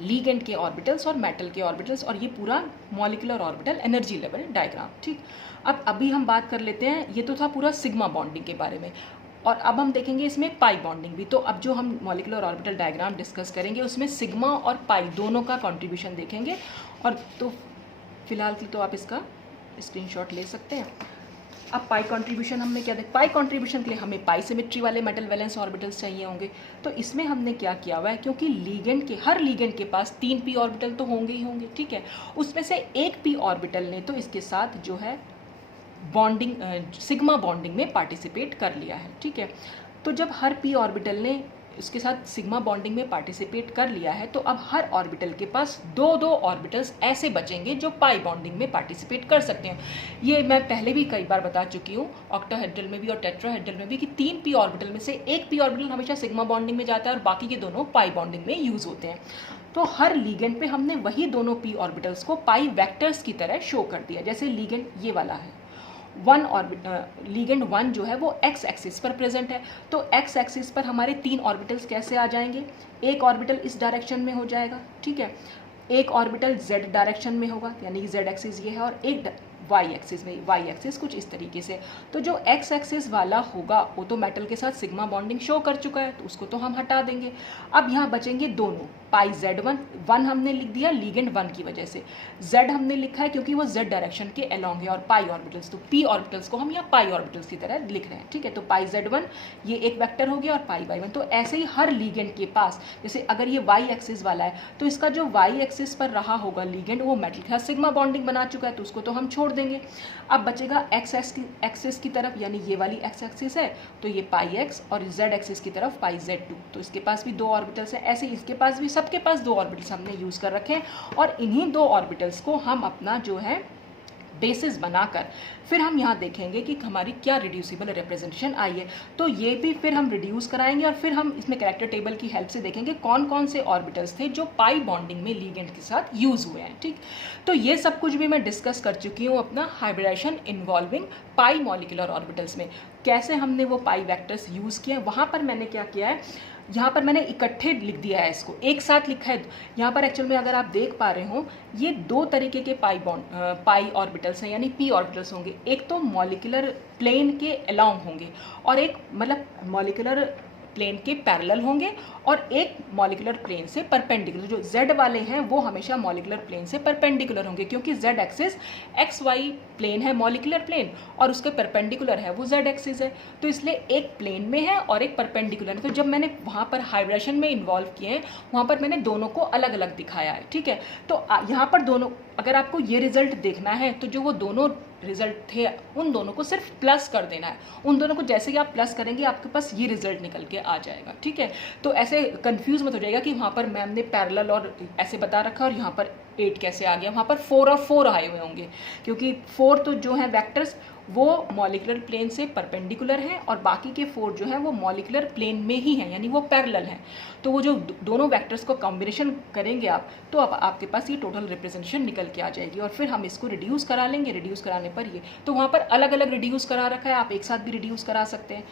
लीगेंड के ऑर्बिटल्स और मेटल के ऑर्बिटल्स, और ये पूरा molecular orbital energy level diagram. ठीक, अब अभी हम बात कर लेते हैं, ये तो था पूरा सिग्मा बॉन्डिंग के बारे में, और अब हम देखेंगे इसमें पाई बॉन्डिंग भी। तो अब जो हम मॉलिक्यूलर ऑर्बिटल डायग्राम डिस्कस करेंगे उसमें सिग्मा और पाई दोनों का कंट्रीब्यूशन देखेंगे। और तो फिलहाल की तो आप इसका स्क्रीनशॉट ले सकते हैं। अब पाई कंट्रीब्यूशन हमने क्या देखा, पाई कंट्रीब्यूशन के लिए हमें पाई सिमेट्री वाले मेटल वैलेंस ऑर्बिटल्स चाहिए होंगे। तो इसमें हमने क्या किया हुआ है, क्योंकि लीगेंड के हर लीगेंड के पास 3 p ऑर्बिटल तो होंगे ही होंगे, ठीक है, उसमें से एक p ऑर्बिटल ने तो इसके साथ जो है बॉन्डिंग सिग्मा बॉन्डिंग में पार्टिसिपेट कर लिया है। ठीक है, तो जब हर p ऑर्बिटल ने इसके साथ सिग्मा बॉन्डिंग में पार्टिसिपेट कर लिया है, तो अब हर ऑर्बिटल के पास 2-2 ऑर्बिटल्स ऐसे बचेंगे जो पाई बॉन्डिंग में पार्टिसिपेट कर सकते हैं। ये मैं पहले भी कई बार बता चुकी हूँ, ऑक्टाहेड्रल में भी और टेट्राहेड्रल में भी, कि 3 p ऑर्बिटल में से एक p ऑर्बिटल हमेशा सिग्मा बॉन्डिंग में जाता है और बाकी के दोनों पाई बॉन्डिंग में यूज होते हैं। तो हर लीगेंड पे हमने वही दोनों p ऑर्बिटल्स को पाई वेक्टर्स की तरह शो कर दिया। जैसे लीगेंड ये वाला है, लीगेंड 1 जो है वो x एक्सिस पर प्रेजेंट है, तो x एक्सिस पर हमारे 3 ऑर्बिटल्स कैसे आ जाएंगे, एक ऑर्बिटल इस डायरेक्शन में हो जाएगा, ठीक है, एक ऑर्बिटल z डायरेक्शन में होगा, यानी कि z एक्सिस ये है, और एक y एक्सिस में, y एक्सिस कुछ इस तरीके से। तो जो x एक्सिस वाला होगा वो तो मेटल के साथ सिग्मा बॉन्डिंग शो कर चुका है, तो उसको तो हम हटा देंगे। अब यहाँ बचेंगे दोनों, पाई z1, 1 हमने लिख दिया लीगेंड 1 की वजह से, z हमने लिखा है क्योंकि वो z डायरेक्शन के अलोंग है, और पाई ऑर्बिटल्स, तो p ऑर्बिटल्स को हम यहाँ पाई ऑर्बिटल्स की तरह लिख रहे हैं। ठीक है, तो पाई z1 ये एक वेक्टर हो गया और पाई y1। तो ऐसे ही हर लीगेंड के पास, जैसे अगर ये y एक्सिस वाला है तो इसका जो y एक्सिस पर रहा होगा लीगेंड वो मेटल के साथ सिग्मा बॉन्डिंग बना चुका है, तो उसको तो हम छोड़ देंगे। अब बचेगा x एक्सिस की तरफ, यानी ये वाली x एक्सिस है तो ये पाई x, और z एक्सिस की तरफ पाई z2, तो इसके पास भी 2 ऑर्बिटल्स हैं। ऐसे इसके पास भी, सबके पास 2 ऑर्बिटल्स हमने यूज़ कर रखे हैं, और इन्हीं 2 ऑर्बिटल्स को हम अपना जो है बेसिस बनाकर फिर हम यहाँ देखेंगे कि हमारी क्या रिड्यूसिबल रिप्रेजेंटेशन आई है। तो ये भी फिर हम रिड्यूस कराएंगे, और फिर हम इसमें कैरेक्टर टेबल की हेल्प से देखेंगे कौन कौन से ऑर्बिटल्स थे जो पाई बॉन्डिंग में लीगेंड के साथ यूज़ हुए हैं। ठीक, तो ये सब कुछ भी मैं डिस्कस कर चुकी हूँ अपना हाइब्रिडाइजेशन इन्वॉल्विंग पाई मॉलिक्यूलर ऑर्बिटल्स में, कैसे हमने वो पाई वेक्टर्स यूज़ किए हैं। वहाँ पर मैंने क्या किया है, यहाँ पर मैंने इकट्ठे लिख दिया है, इसको एक साथ लिखा है। यहाँ पर एक्चुअल में अगर आप देख पा रहे हो, ये 2 तरीके के पाई ऑर्बिटल्स हैं, यानी p ऑर्बिटल्स होंगे। एक तो मॉलिक्यूलर प्लेन के अलोंग होंगे, और एक मतलब मॉलिक्यूलर प्लेन के पैरेलल होंगे, और एक मॉलिक्यूलर प्लेन से परपेंडिकुलर। जो z वाले हैं वो हमेशा मॉलिक्यूलर प्लेन से परपेंडिकुलर होंगे, क्योंकि z एक्सिस xy प्लेन है मॉलिक्यूलर प्लेन, और उसके परपेंडिकुलर है वो z एक्सिस है, तो इसलिए एक प्लेन में है और एक परपेंडिकुलर है। तो जब मैंने वहाँ पर हाइब्रिडेशन में इन्वॉल्व किए हैं, वहाँ पर मैंने दोनों को अलग अलग दिखाया है। ठीक है, तो यहाँ पर दोनों, अगर आपको ये रिजल्ट देखना है तो जो वो दोनों रिजल्ट थे उन दोनों को सिर्फ प्लस कर देना है। उन दोनों को जैसे ही आप प्लस करेंगे आपके पास ये रिजल्ट निकल के आ जाएगा। ठीक है, तो ऐसे कंफ्यूज मत हो जाएगा कि वहाँ पर मैम ने पैरेलल और ऐसे बता रखा और यहाँ पर 8 कैसे आ गया। वहाँ पर 4 और 4 आए हुए होंगे, क्योंकि 4 तो जो है वेक्टर्स वो मॉलिकुलर प्लेन से परपेंडिकुलर हैं और बाकी के 4 जो हैं वो मॉलिकुलर प्लेन में ही हैं, यानी वो पैरेलल हैं। तो वो जो दोनों वेक्टर्स को कॉम्बिनेशन करेंगे आप, तो अब आपके पास ये टोटल रिप्रेजेंटेशन निकल के आ जाएगी और फिर हम इसको रिड्यूस करा लेंगे। रिड्यूस कराने पर ये तो वहाँ पर अलग अलग रिड्यूस करा रखा है, आप एक साथ भी रिड्यूस करा सकते हैं।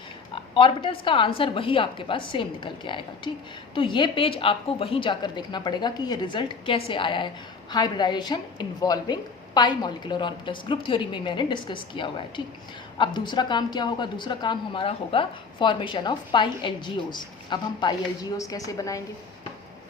ऑर्बिटल्स का आंसर वही आपके पास सेम निकल के आएगा। ठीक, तो ये पेज आपको वहीं जाकर देखना पड़ेगा कि ये रिजल्ट कैसे आया है। Hybridization involving pi molecular orbitals, group theory में मैंने डिस्कस किया हुआ है। ठीक, अब दूसरा काम क्या होगा? दूसरा काम हमारा होगा फॉर्मेशन ऑफ पाई एलजीओस। अब हम पाई एलजीओस कैसे बनाएंगे?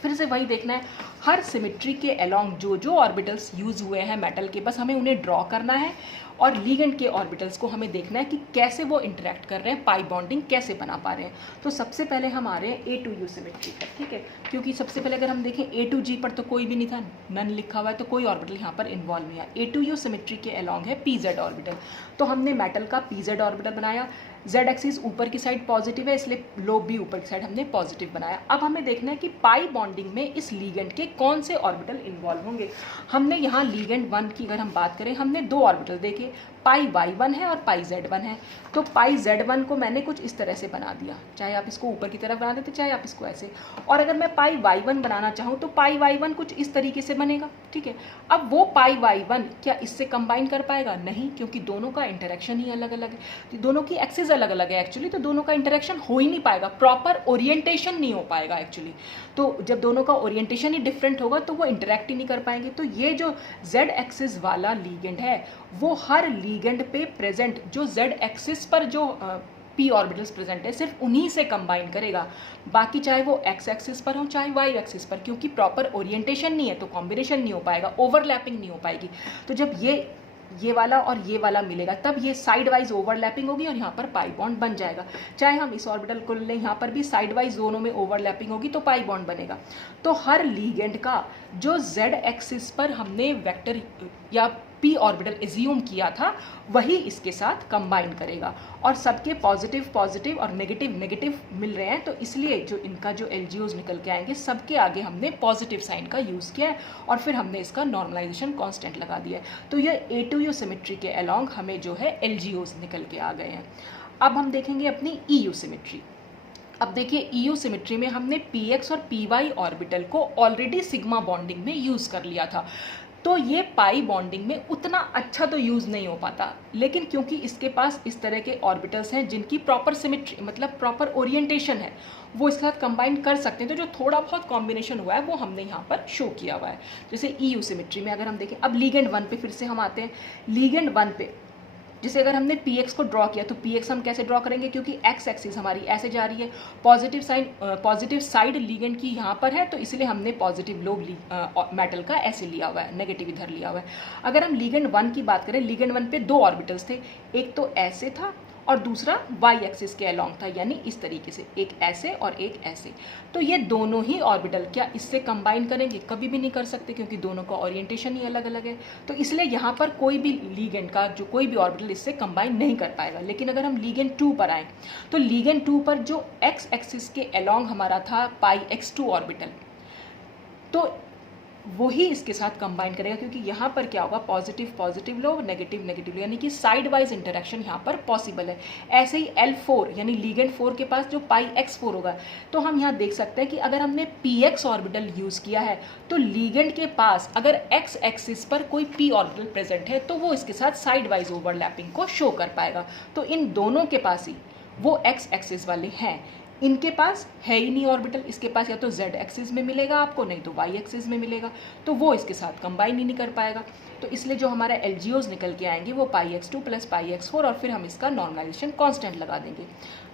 फिर से वही देखना है, हर सिमेट्री के अलोंग जो जो ऑर्बिटल्स यूज हुए हैं मेटल के, बस हमें उन्हें ड्रॉ करना है और लीगेंड के ऑर्बिटल्स को हमें देखना है कि कैसे वो इंटरेक्ट कर रहे हैं, पाई बॉन्डिंग कैसे बना पा रहे हैं। तो सबसे पहले हम आ रहे हैं A2U सिमेट्री पर। ठीक है, क्योंकि सबसे पहले अगर हम देखें A2G पर तो कोई भी नहीं था, नन लिखा हुआ है, तो कोई ऑर्बिटल यहाँ पर इन्वॉल्व नहीं है। A2U सिमेट्री के अलोंग है PZ ऑर्बिटल, तो हमने मेटल का PZ ऑर्बिटल बनाया। Z एक्सिस ऊपर की साइड पॉजिटिव है, इसलिए लोब भी ऊपर की साइड हमने पॉजिटिव बनाया। अब हमें देखना है कि पाई बॉन्डिंग में इस लीगेंड के कौन से ऑर्बिटल इन्वॉल्व होंगे। हमने यहाँ लीगेंड 1 की अगर हम बात करें, हमने 2 ऑर्बिटल देखे, पाई Y1 है और पाई Z1 है। तो पाई Z1 को मैंने कुछ इस तरह से बना दिया, चाहे आप इसको ऊपर की तरफ बना देते, चाहे आप इसको ऐसे। और अगर मैं पाई Y1 बनाना चाहूँ तो पाई Y1 कुछ इस तरीके से बनेगा। ठीक है, अब वो पाई Y1 क्या इससे कंबाइन कर पाएगा? नहीं, क्योंकि दोनों का इंटरेक्शन ही अलग अलग है, तो दोनों की एक्सिस अलग अलग है एक्चुअली, तो दोनों का इंटरेक्शन हो ही नहीं पाएगा, प्रॉपर ओरिएंटेशन नहीं हो पाएगा एक्चुअली। तो जब दोनों का ओरिएंटेशन ही डिफरेंट होगा तो वो इंटरेक्ट ही नहीं कर पाएंगे। तो ये जो Z एक्सिस वाला लीगेंड है वो हर लीगेंड पे प्रेजेंट जो Z एक्सिस पर जो p ऑर्बिटल्स प्रेजेंट है सिर्फ उन्हीं से कंबाइन करेगा, बाकी चाहे वो x एक्सिस पर हो चाहे y एक्सिस पर, क्योंकि प्रॉपर ओरिएंटेशन नहीं है तो कॉम्बिनेशन नहीं हो पाएगा, ओवरलैपिंग नहीं हो पाएगी। तो जब ये वाला और ये वाला मिलेगा तब ये साइड वाइज ओवरलैपिंग होगी और यहाँ पर पाई बॉन्ड बन जाएगा। चाहे हम इस ऑर्बिटल को लें, यहाँ पर भी साइड वाइज दोनों में ओवरलैपिंग होगी तो पाई बॉन्ड बनेगा। तो हर लीगेंड का जो Z एक्सिस पर हमने वेक्टर या p ऑर्बिटल एज्यूम किया था वही इसके साथ कंबाइन करेगा, और सबके पॉजिटिव पॉजिटिव और नेगेटिव नेगेटिव मिल रहे हैं, तो इसलिए जो इनका जो एलजीओज निकल के आएंगे सबके आगे हमने पॉजिटिव साइन का यूज़ किया है और फिर हमने इसका नॉर्मलाइजेशन कांस्टेंट लगा दिया है। तो ये A2U सिमेट्री के अलोंग हमें जो है एलजीओज निकल के आ गए हैं। अब हम देखेंगे अपनी EU सिमेट्री। अब देखिए EU सिमेट्री में हमने PX और PY ऑर्बिटल को ऑलरेडी सिग्मा बॉन्डिंग में यूज़ कर लिया था, तो ये पाई बॉन्डिंग में उतना अच्छा तो यूज़ नहीं हो पाता, लेकिन क्योंकि इसके पास इस तरह के ऑर्बिटल्स हैं जिनकी प्रॉपर सिमेट्री मतलब प्रॉपर ओरिएंटेशन है, वो इसके साथ कंबाइन कर सकते हैं। तो जो थोड़ा बहुत कॉम्बिनेशन हुआ है वो हमने यहाँ पर शो किया हुआ है। जैसे EU सिमेट्री में अगर हम देखें, अब लीगेंड 1 पे फिर से हम आते हैं। लीगेंड 1 पे जैसे अगर हमने PX को ड्रॉ किया तो PX हम कैसे ड्रॉ करेंगे, क्योंकि X एक्सिस हमारी ऐसे जा रही है, पॉजिटिव साइड लीगेंड की यहाँ पर है, तो इसलिए हमने पॉजिटिव लोब मेटल का ऐसे लिया हुआ है, नेगेटिव इधर लिया हुआ है। अगर हम लीगेंड 1 की बात करें, लीगेंड 1 पे 2 ऑर्बिटल्स थे, एक तो ऐसे था और दूसरा y एक्सिस के अलोंग था, यानी इस तरीके से, एक ऐसे और एक ऐसे। तो ये दोनों ही ऑर्बिटल क्या इससे कंबाइन करेंगे? कभी भी नहीं कर सकते, क्योंकि दोनों का ओरिएंटेशन ही अलग अलग है। तो इसलिए यहाँ पर कोई भी लीगेंड का जो कोई भी ऑर्बिटल इससे कंबाइन नहीं कर पाएगा। लेकिन अगर हम लीगेंड 2 पर आए तो लीगेंड 2 पर जो x एक्सिस के अलोंग हमारा था पाई x2 ऑर्बिटल, तो वही इसके साथ कंबाइन करेगा, क्योंकि यहाँ पर क्या होगा, पॉजिटिव पॉजिटिव लो, नेगेटिव नेगेटिव लो, यानी कि साइड वाइज इंटरेक्शन यहाँ पर पॉसिबल है। ऐसे ही L4 यानी लीगेंड 4 के पास जो पाई x4 होगा, तो हम यहाँ देख सकते हैं कि अगर हमने px ऑर्बिटल यूज़ किया है तो लीगेंड के पास अगर x एक्सिस पर कोई p ऑर्बिटल प्रेजेंट है तो वो इसके साथ साइड वाइज ओवरलैपिंग को शो कर पाएगा। तो इन दोनों के पास ही वो x एक्सिस वाले हैं, इनके पास है ही नहीं ऑर्बिटल, इसके पास या तो Z एक्सिस में मिलेगा आपको, नहीं तो Y एक्सिस में मिलेगा, तो वो इसके साथ कंबाइन ही नहीं कर पाएगा। तो इसलिए जो हमारा एलजीओज निकल के आएंगे वो पाई x2 प्लस पाई x4 और फिर हम इसका नॉर्मलाइजेशन कांस्टेंट लगा देंगे।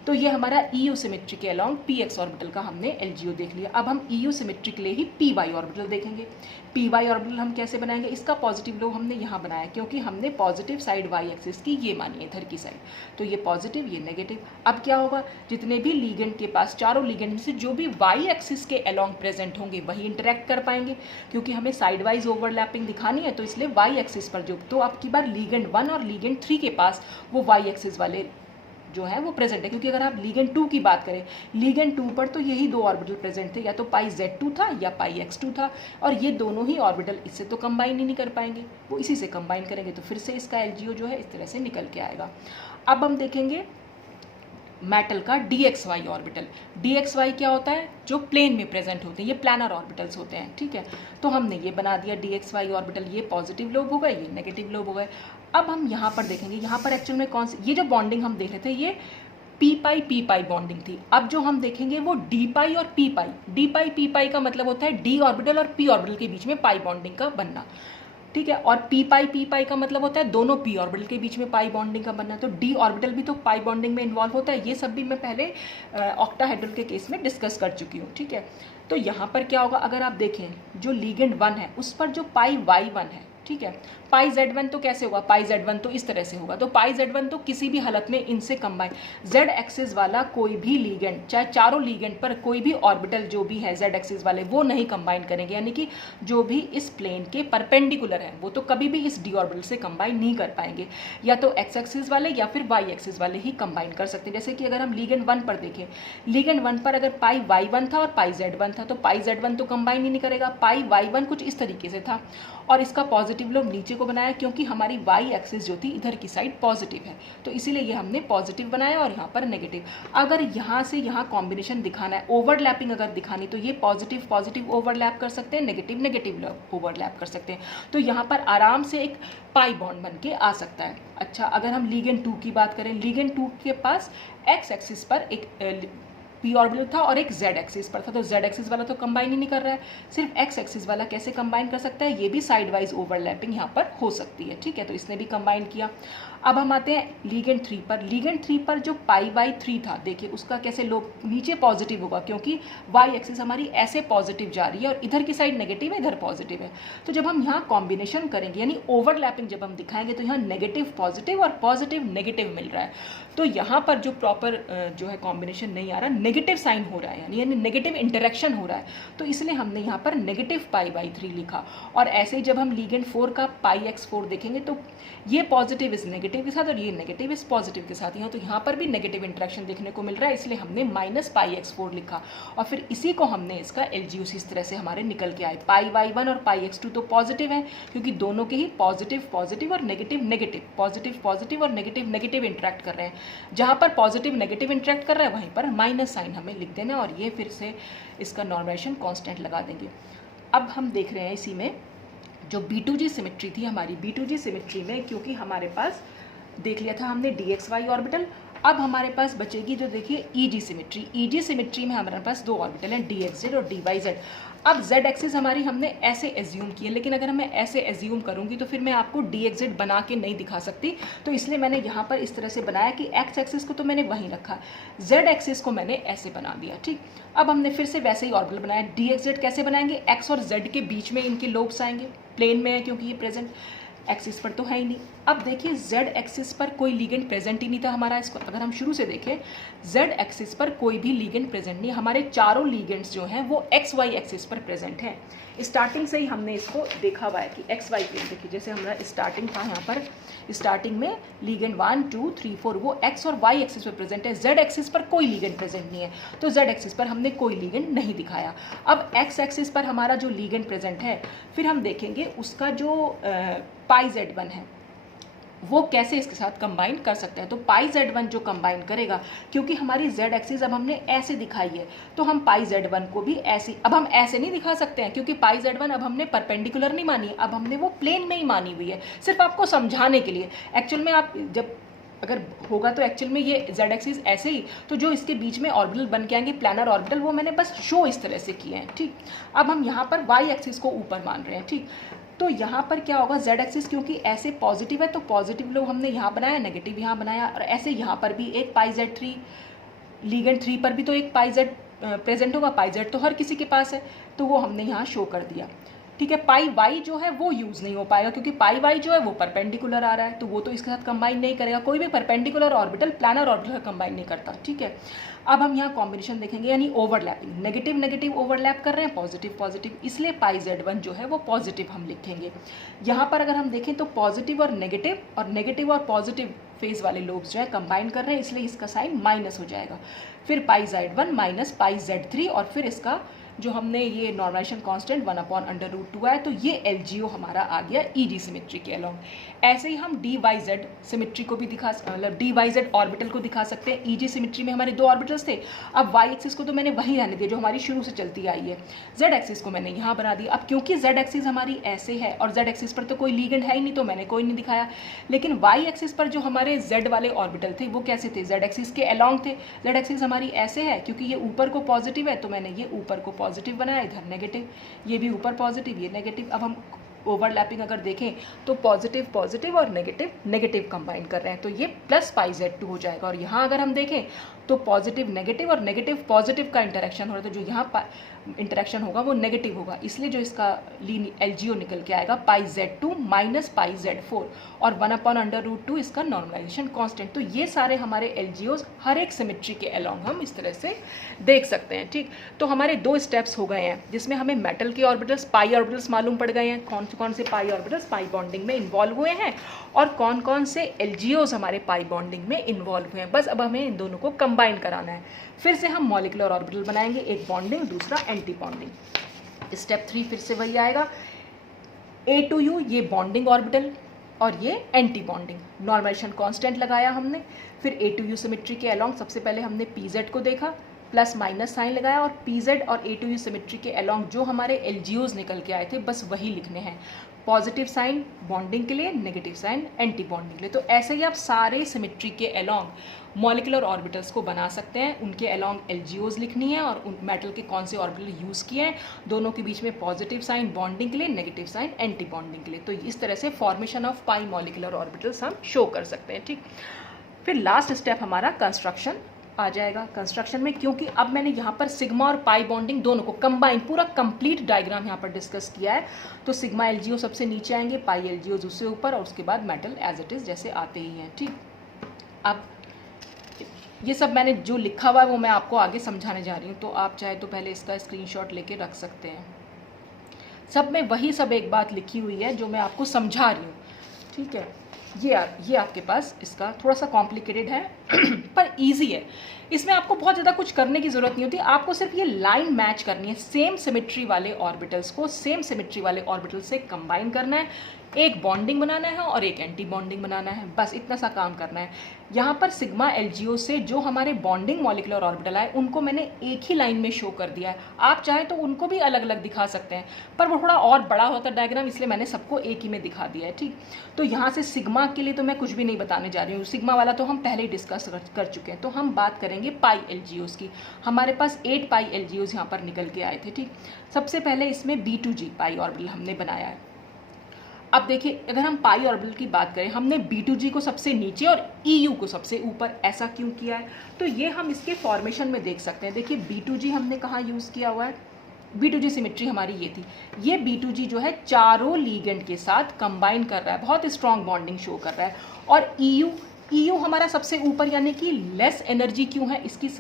तो ये हमारा EU सिमेट्री के अलोंग PX ऑर्बिटल का हमने एलजीओ देख लिया। अब हम EU सिमेट्री के लिए ही PY ऑर्बिटल देखेंगे। PY ऑर्बिटल हम कैसे बनाएंगे? इसका पॉजिटिव लो हमने यहाँ बनाया, क्योंकि हमने पॉजिटिव साइड Y एक्सिस की ये मानी है इधर की साइड, तो ये पॉजिटिव ये नेगेटिव। अब क्या होगा, जितने भी लीगेंड के पास, चारों लीगेंड में से जो भी Y एक्सिस के अलोंग प्रेजेंट होंगे वही इंटरेक्ट कर पाएंगे, क्योंकि हमें साइड वाइज ओवरलैपिंग दिखानी है, तो इसलिए Y एक्सिस पर जो, तो अब की बार लीगेंड 1 और लीगेंड 3 के पास वो Y एक्सिस वाले जो है वो प्रेजेंट है, क्योंकि अगर आप लिगेंड 2 की बात करें, लिगेंड 2 पर तो यही दो ऑर्बिटल प्रेजेंट थे, या तो पाई Z2 था या पाई X2 था, और ये दोनों ही ऑर्बिटल इससे तो कंबाइन ही नहीं कर पाएंगे, वो इसी से कंबाइन करेंगे तो फिर से इसका LGO जो है इस तरह से निकल के आएगा। अब हम देखेंगे मेटल का DXY ऑर्बिटल। DXY क्या होता है? जो प्लेन में प्रेजेंट होते हैं, ये प्लानर ऑर्बिटल्स होते हैं, ठीक है। तो हमने ये बना दिया DXY ऑर्बिटल, ये पॉजिटिव लोब हो गए, ये नेगेटिव लोब हो गए। अब हम यहाँ पर देखेंगे, यहाँ पर एक्चुअल में कौन सी, ये जो बॉन्डिंग हम देख रहे थे ये पी पाई बॉन्डिंग थी। अब जो हम देखेंगे वो डी पाई और पी पाई का मतलब होता है डी ऑर्बिटल और पी ऑर्बिटल के बीच में पाई बॉन्डिंग का बनना, ठीक है। और पी पाई का मतलब होता है दोनों पी ऑर्बिटल के बीच में पाई बॉन्डिंग का बनना। तो डी ऑर्बिटल भी तो पाई बॉन्डिंग में इन्वॉल्व होता है। ये सब भी मैं पहले ऑक्टाहेड्रल के केस में डिस्कस कर चुकी हूँ, ठीक है। तो यहाँ पर क्या होगा, अगर आप देखें जो लिगेंड 1 है उस पर जो पाई Y1 है, ठीक है, पाई Z1 तो कैसे होगा, पाई Z1 तो इस तरह से होगा। तो पाई Z1 तो किसी भी हालत में इनसे कंबाइन, Z एक्सिस वाला कोई भी लीगेंड, चाहे चारों लीगेंड पर कोई भी ऑर्बिटल जो भी है Z एक्सिस वाले, वो नहीं कंबाइन करेंगे, यानी कि जो भी इस प्लेन के परपेंडिकुलर है वो तो कभी भी इस डी ऑर्बिटल से कंबाइन नहीं कर पाएंगे, या तो X एक्सिस वाले या फिर Y एक्सिस वाले ही कंबाइन कर सकते हैं। जैसे कि अगर हम लीगेंड 1 पर देखें, लीगेंड 1 पर अगर पाई Y1 था और पाई Z1 था, तो पाई Z1 तो कंबाइन ही नहीं करेगा, पाई Y1 कुछ इस तरीके से था, और इसका पॉजिटिव लोब नीचे को बनाया क्योंकि हमारी Y एक्सिस जो थी इधर की साइड पॉजिटिव है, तो इसीलिए ये हमने पॉजिटिव बनाया और यहाँ पर नेगेटिव। अगर यहाँ से यहाँ कॉम्बिनेशन दिखाना है, ओवरलैपिंग अगर दिखानी, तो ये पॉजिटिव पॉजिटिव ओवरलैप कर सकते हैं, नेगेटिव नेगेटिव ओवरलैप कर सकते हैं। तो यहाँ पर आराम से एक पाई बॉन्ड बन के आ सकता है। अच्छा, अगर हम लिगेंड 2 की बात करें, लिगेंड 2 के पास X एक्सिस पर एक पी ऑर्बिटल था और एक Z एक्सिस पर था, तो Z एक्सिस वाला तो कंबाइन ही नहीं कर रहा है, सिर्फ X एक्सिस वाला कैसे कंबाइन कर सकता है, ये भी साइड वाइज ओवरलैपिंग यहाँ पर हो सकती है, ठीक है। तो इसने भी कंबाइन किया। अब हम आते हैं लिगेंड 3 पर। लिगेंड 3 पर जो पाई Y3 था, देखिए उसका कैसे लोब नीचे पॉजिटिव होगा, क्योंकि Y एक्सिस हमारी ऐसे पॉजिटिव जा रही है और इधर की साइड नेगेटिव है, इधर पॉजिटिव है। तो जब हम यहाँ कॉम्बिनेशन करेंगे, यानी ओवरलैपिंग जब हम दिखाएंगे, तो यहाँ नेगेटिव पॉजिटिव और पॉजिटिव नेगेटिव मिल रहा है। तो यहाँ पर जो प्रॉपर जो है कॉम्बिनेशन नहीं आ रहा, नेगेटिव साइन हो रहा है, यानी नेगेटिव इंटरेक्शन हो रहा है, तो इसलिए हमने यहाँ पर नेगेटिव पाई Y3 लिखा। और ऐसे ही जब हम लिगेंड 4 का पाई X4 देखेंगे, तो ये पॉजिटिव इस नेगेटिव के साथ और ये नेगेटिव इस पॉजिटिव के साथ, यहाँ तो यहाँ पर भी नेगेटिव इंटरेक्शन देखने को मिल रहा है, इसलिए हमने माइनस पाई X4 लिखा। और फिर इसी को हमने इसका LGUC इस तरह से हमारे निकल के आए। पाई Y1 और पाई X2 तो पॉजिटिव है, क्योंकि दोनों के ही पॉजिटिव पॉजिटिव और नेगेटिव नेगेटिव, पॉजिटिव पॉजिटिव और नेगेटिव नेगेटिव इंटरेक्ट कर रहे हैं। जहाँ पर पॉजिटिव नेगेटिव इंटरेक्ट कर रहा है वहीं पर माइनस साइन हमें लिख देना, और ये फिर से इसका नॉर्मलाइजेशन कांस्टेंट लगा देंगे। अब हम देख रहे हैं इसी में जो B2G सिमेट्री थी हमारी, B2G सिमेट्री में क्योंकि हमारे पास देख लिया था हमने DXY ऑर्बिटल, अब हमारे पास बचेगी जो देखिए EG सिमेट्री। EG सिमेट्री में हमारे पास दो ऑर्बिटल हैं, DXZ और DYZ। अब Z एक्सिस हमारी हमने ऐसे एज्यूम की है, लेकिन अगर मैं ऐसे एज्यूम करूंगी तो फिर मैं आपको DXZ बना के नहीं दिखा सकती, तो इसलिए मैंने यहाँ पर इस तरह से बनाया कि X एक्सिस को तो मैंने वहीं रखा, Z एक्सिस को मैंने ऐसे बना दिया, ठीक। अब हमने फिर से वैसे ही ऑर्बिटल बनाया। DXZ कैसे बनाएंगे, X और Z के बीच में इनके लोब्स आएंगे, प्लेन में है क्योंकि ये प्रेजेंट एक्सिस पर तो है ही नहीं। अब देखिए Z एक्सिस पर कोई लिगेंड प्रेजेंट ही नहीं था हमारा। इसको अगर हम शुरू से देखें, Z एक्सिस पर कोई भी लिगेंड प्रेजेंट नहीं, हमारे चारों लिगेंड्स जो हैं वो XY एक्सिस पर प्रेजेंट हैं। स्टार्टिंग से ही हमने इसको देखा हुआ है कि XY प्लेन, देखिए जैसे हमारा स्टार्टिंग था, यहाँ पर स्टार्टिंग में लिगेंड 1 2 3 4 वो X और Y एक्सिस पर प्रेजेंट है। Z एक्सिस पर कोई लिगेंड प्रेजेंट नहीं है, तो Z एक्सिस पर हमने कोई लिगेंड नहीं दिखाया। अब X एक्सिस पर हमारा जो लिगेंड प्रेजेंट है, फिर हम देखेंगे उसका जो पाई Z1 है वो कैसे इसके साथ कंबाइन कर सकते हैं। तो पाई Z1 जो कंबाइन करेगा, क्योंकि हमारी Z एक्सिस अब हमने ऐसे दिखाई है, तो हम पाई Z1 को भी ऐसे, अब हम ऐसे नहीं दिखा सकते हैं क्योंकि पाई Z1 अब हमने परपेंडिकुलर नहीं मानी, अब हमने वो प्लेन में ही मानी हुई है, सिर्फ आपको समझाने के लिए। एक्चुअल में आप जब अगर होगा तो एक्चुअल में ये Z एक्सिस ऐसे ही, तो जो इसके बीच में ऑर्बिटल बन के आएंगे प्लानर ऑर्बिटल, वो मैंने बस शो इस तरह से किए हैं, ठीक। अब हम यहाँ पर Y एक्सिस को ऊपर मान रहे हैं, ठीक। तो यहाँ पर क्या होगा, Z एक्सिस क्योंकि ऐसे पॉजिटिव है तो पॉजिटिव लोग हमने यहाँ बनाया, नेगेटिव यहाँ बनाया, और ऐसे यहाँ पर भी एक पाई Z3, लिगेंड 3 पर भी तो एक पाई Z प्रेजेंट होगा, पाई Z तो हर किसी के पास है, तो वो हमने यहाँ शो कर दिया। ठीक है। पाई वाई जो है वो यूज़ नहीं हो पाएगा क्योंकि पाई वाई जो है वो परपेंडिकुलर आ रहा है, तो वो तो इसके साथ कंबाइन नहीं करेगा। कोई भी perpendicular orbital planar orbital combine नहीं करता, ठीक है। अब हम यहाँ कॉम्बिनेशन देखेंगे, यानी ओवरलैपिंग, नेगेटिव नेगेटिव ओवरलैप कर रहे हैं, पॉजिटिव पॉजिटिव, इसलिए पाई Z1 जो है वो पॉजिटिव हम लिखेंगे। यहाँ पर अगर हम देखें तो पॉजिटिव और पॉजिटिव फेज वाले लोब्स जो है कंबाइन कर रहे हैं, इसलिए इसका साइन माइनस हो जाएगा। फिर पाई Z1 माइनस पाई Z3 और फिर इसका जो हमने ये नॉर्मलाइजेशन कांस्टेंट 1/√2 है, तो ये LGO हमारा आ गया EG सिमेट्री के अलोंग। ऐसे ही हम DYZ सिमेट्री को भी मतलब DYZ ऑर्बिटल को दिखा सकते हैं। EG सिमेट्री में हमारे 2 ऑर्बिटल्स थे। अब Y एक्सिस को तो मैंने वहीं रहने दिया जो हमारी शुरू से चलती आई है। Z एक्सिस को मैंने यहाँ बना दिया। अब क्योंकि Z एक्सिस हमारी ऐसे है और Z एक्सिस पर तो कोई लीगेंड है ही नहीं, तो मैंने कोई नहीं दिखाया। लेकिन Y एक्सिस पर जो हमारे Z वाले ऑर्बिटल थे वो कैसे थे, Z एक्सिस के अलोंग थे। Z एक्सिस हमारी ऐसे है, क्योंकि ये ऊपर को पॉजिटिव है तो मैंने ये ऊपर को पॉजिटिव बनाया, इधर नेगेटिव, ये भी ऊपर पॉजिटिव ये नेगेटिव। अब हम ओवरलैपिंग अगर देखें तो पॉजिटिव पॉजिटिव और नेगेटिव नेगेटिव कंबाइन कर रहे हैं, तो ये प्लस पाई Z2 हो जाएगा। और यहाँ अगर हम देखें तो पॉजिटिव नेगेटिव और नेगेटिव पॉजिटिव का इंटरेक्शन हो रहा है, तो जो यहाँ इंटरेक्शन होगा वो नेगेटिव होगा, इसलिए जो इसका LGO निकल के आएगा पाई Z2 माइनस पाई Z4 और 1/√2 इसका नॉर्मलाइजेशन कांस्टेंट। तो ये सारे हमारे LGOs हर एक सिमेट्री के अलोंग हम इस तरह से देख सकते हैं, ठीक। तो हमारे 2 स्टेप्स हो गए हैं जिसमें हमें मेटल के ऑर्बिटल्स पाई ऑर्बिटल्स मालूम पड़ गए हैं, कौन से पाई ऑर्बिटल्स पाई बॉन्डिंग में इन्वॉल्व हुए हैं और कौन से LGOs हमारे पाई बॉन्डिंग में इन्वॉल्व हुए हैं। बस अब हमें इन दोनों को कंबाइन कराना है। फिर से हम मॉलिक्यूलर ऑर्बिटल बनाएंगे, एक बॉन्डिंग दूसरा एंटी बॉन्डिंग। स्टेप 3 फिर से वही आएगा, A2U ये बॉन्डिंग ऑर्बिटल और ये एंटी बॉन्डिंग। नॉर्मलाइजेशन कांस्टेंट लगाया हमने, फिर A2U सिमेट्री के अलोंग सबसे पहले हमने PZ को देखा, प्लस माइनस साइन लगाया और PZ और A2U सिमेट्री के अलोंग जो हमारे LGOs निकल के आए थे बस वही लिखने हैं। पॉजिटिव साइन बॉन्डिंग के लिए, नेगेटिव साइन एंटी बॉन्डिंग के लिए। तो ऐसे ही आप सारे सिमेट्री के अलोंग मॉलिक्यूलर ऑर्बिटल्स को बना सकते हैं, उनके अलोंग LGOs लिखनी है और उन मेटल के कौन से ऑर्बिटल यूज़ किए हैं, दोनों के बीच में पॉजिटिव साइन बॉन्डिंग के लिए, नेगेटिव साइन एंटी बॉन्डिंग के लिए। तो इस तरह से formation of pi molecular orbitals हम शो कर सकते हैं, ठीक। फिर लास्ट स्टेप हमारा कंस्ट्रक्शन आ जाएगा। कंस्ट्रक्शन में क्योंकि अब मैंने यहाँ पर सिग्मा और पाई बॉन्डिंग दोनों को कंबाइन पूरा कंप्लीट डायग्राम यहाँ पर डिस्कस किया है, तो सिग्मा LGO सबसे नीचे आएंगे, पाई LGO उससे ऊपर और उसके बाद मेटल एज इट इज़ जैसे आते ही हैं, ठीक। अब ये सब मैंने जो लिखा हुआ है वो मैं आपको आगे समझाने जा रही हूँ, तो आप चाहे तो पहले इसका स्क्रीनशॉट लेके रख सकते हैं। सब में वही सब एक बात लिखी हुई है जो मैं आपको समझा रही हूँ, ठीक है। ये आपके पास इसका थोड़ा सा कॉम्प्लिकेटेड है पर इजी है। इसमें आपको बहुत ज़्यादा कुछ करने की ज़रूरत नहीं होती, आपको सिर्फ ये लाइन मैच करनी है, सेम सिमेट्री वाले ऑर्बिटल्स को सेम सिमेट्री वाले ऑर्बिटल से कंबाइन करना है, एक बॉन्डिंग बनाना है और एक एंटी बॉन्डिंग बनाना है, बस इतना सा काम करना है। यहाँ पर सिग्मा LGO से जो हमारे बॉन्डिंग मॉलिक्यूलर ऑर्बिटल आए उनको मैंने एक ही लाइन में शो कर दिया है। आप चाहे तो उनको भी अलग अलग दिखा सकते हैं, पर वो थोड़ा और बड़ा होता है डायग्राम, इसलिए मैंने सबको एक ही में दिखा दिया है, ठीक। तो यहाँ से सिग्मा के लिए तो मैं कुछ भी नहीं बताने जा रही हूँ, सिग्मा वाला तो हम पहले ही डिस्कस कर चुके हैं। तो हम बात करेंगे पाई LGOs की। हमारे पास 8 पाई LGOs यहाँ पर निकल के आए थे, ठीक। सबसे पहले इसमें B2G पाई ऑर्बिटल हमने बनाया है। अब देखिए अगर हम पाई ऑर्बिटल की बात करें, हमने B2G को सबसे नीचे और EU को सबसे ऊपर, ऐसा क्यों किया है? तो ये हम इसके फॉर्मेशन में देख सकते हैं। देखिए B2G हमने कहाँ यूज़ किया हुआ है, B2G सिमेट्री हमारी ये थी। ये B2G जो है चारों लीगेंड के साथ कंबाइन कर रहा है, बहुत स्ट्रॉन्ग बॉन्डिंग शो कर रहा है। और EU हमारा सबसे ऊपर, यानी कि लेस एनर्जी क्यों है इसकी,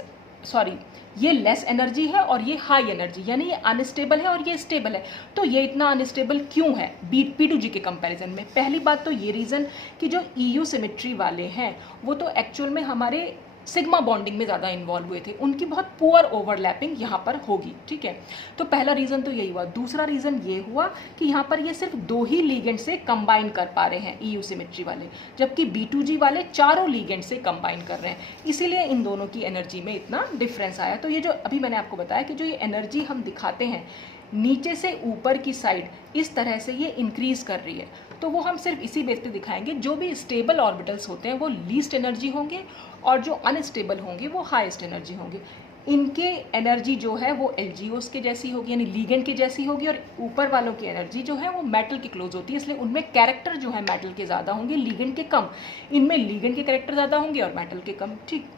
ये लेस एनर्जी है और ये हाई एनर्जी, यानी ये अनस्टेबल है और ये स्टेबल है। तो ये इतना अनस्टेबल क्यों है B2G के कंपैरिजन में? पहली बात तो ये रीज़न कि जो EU सिमेट्री वाले हैं वो तो एक्चुअल में हमारे सिग्मा बॉन्डिंग में ज़्यादा इन्वॉल्व हुए थे, उनकी बहुत पुअर ओवरलैपिंग यहाँ पर होगी, ठीक है। तो पहला रीज़न तो यही हुआ। दूसरा रीज़न ये हुआ कि यहाँ पर ये सिर्फ 2 ही लीगेंड से कंबाइन कर पा रहे हैं EU सिमेट्री वाले, जबकि B2G वाले चारों लीगेंड से कंबाइन कर रहे हैं, इसीलिए इन दोनों की एनर्जी में इतना डिफरेंस आया। तो ये जो अभी मैंने आपको बताया कि जो ये एनर्जी हम दिखाते हैं नीचे से ऊपर की साइड, इस तरह से ये इंक्रीज कर रही है, तो वो हम सिर्फ इसी बेस पे दिखाएंगे। जो भी स्टेबल ऑर्बिटल्स होते हैं वो लीस्ट एनर्जी होंगे और जो अनस्टेबल होंगे वो हाईएस्ट एनर्जी होंगे। इनके एनर्जी जो है वो LGOs के जैसी होगी, यानी लीगेंड के जैसी होगी, और ऊपर वालों की एनर्जी जो है वो मेटल के क्लोज होती है, इसलिए उनमें कैरेक्टर जो है मेटल के ज़्यादा होंगे, लीगेंड के कम। इनमें लीगेंड के कैरेक्टर ज़्यादा होंगे और मेटल के कम, ठीक।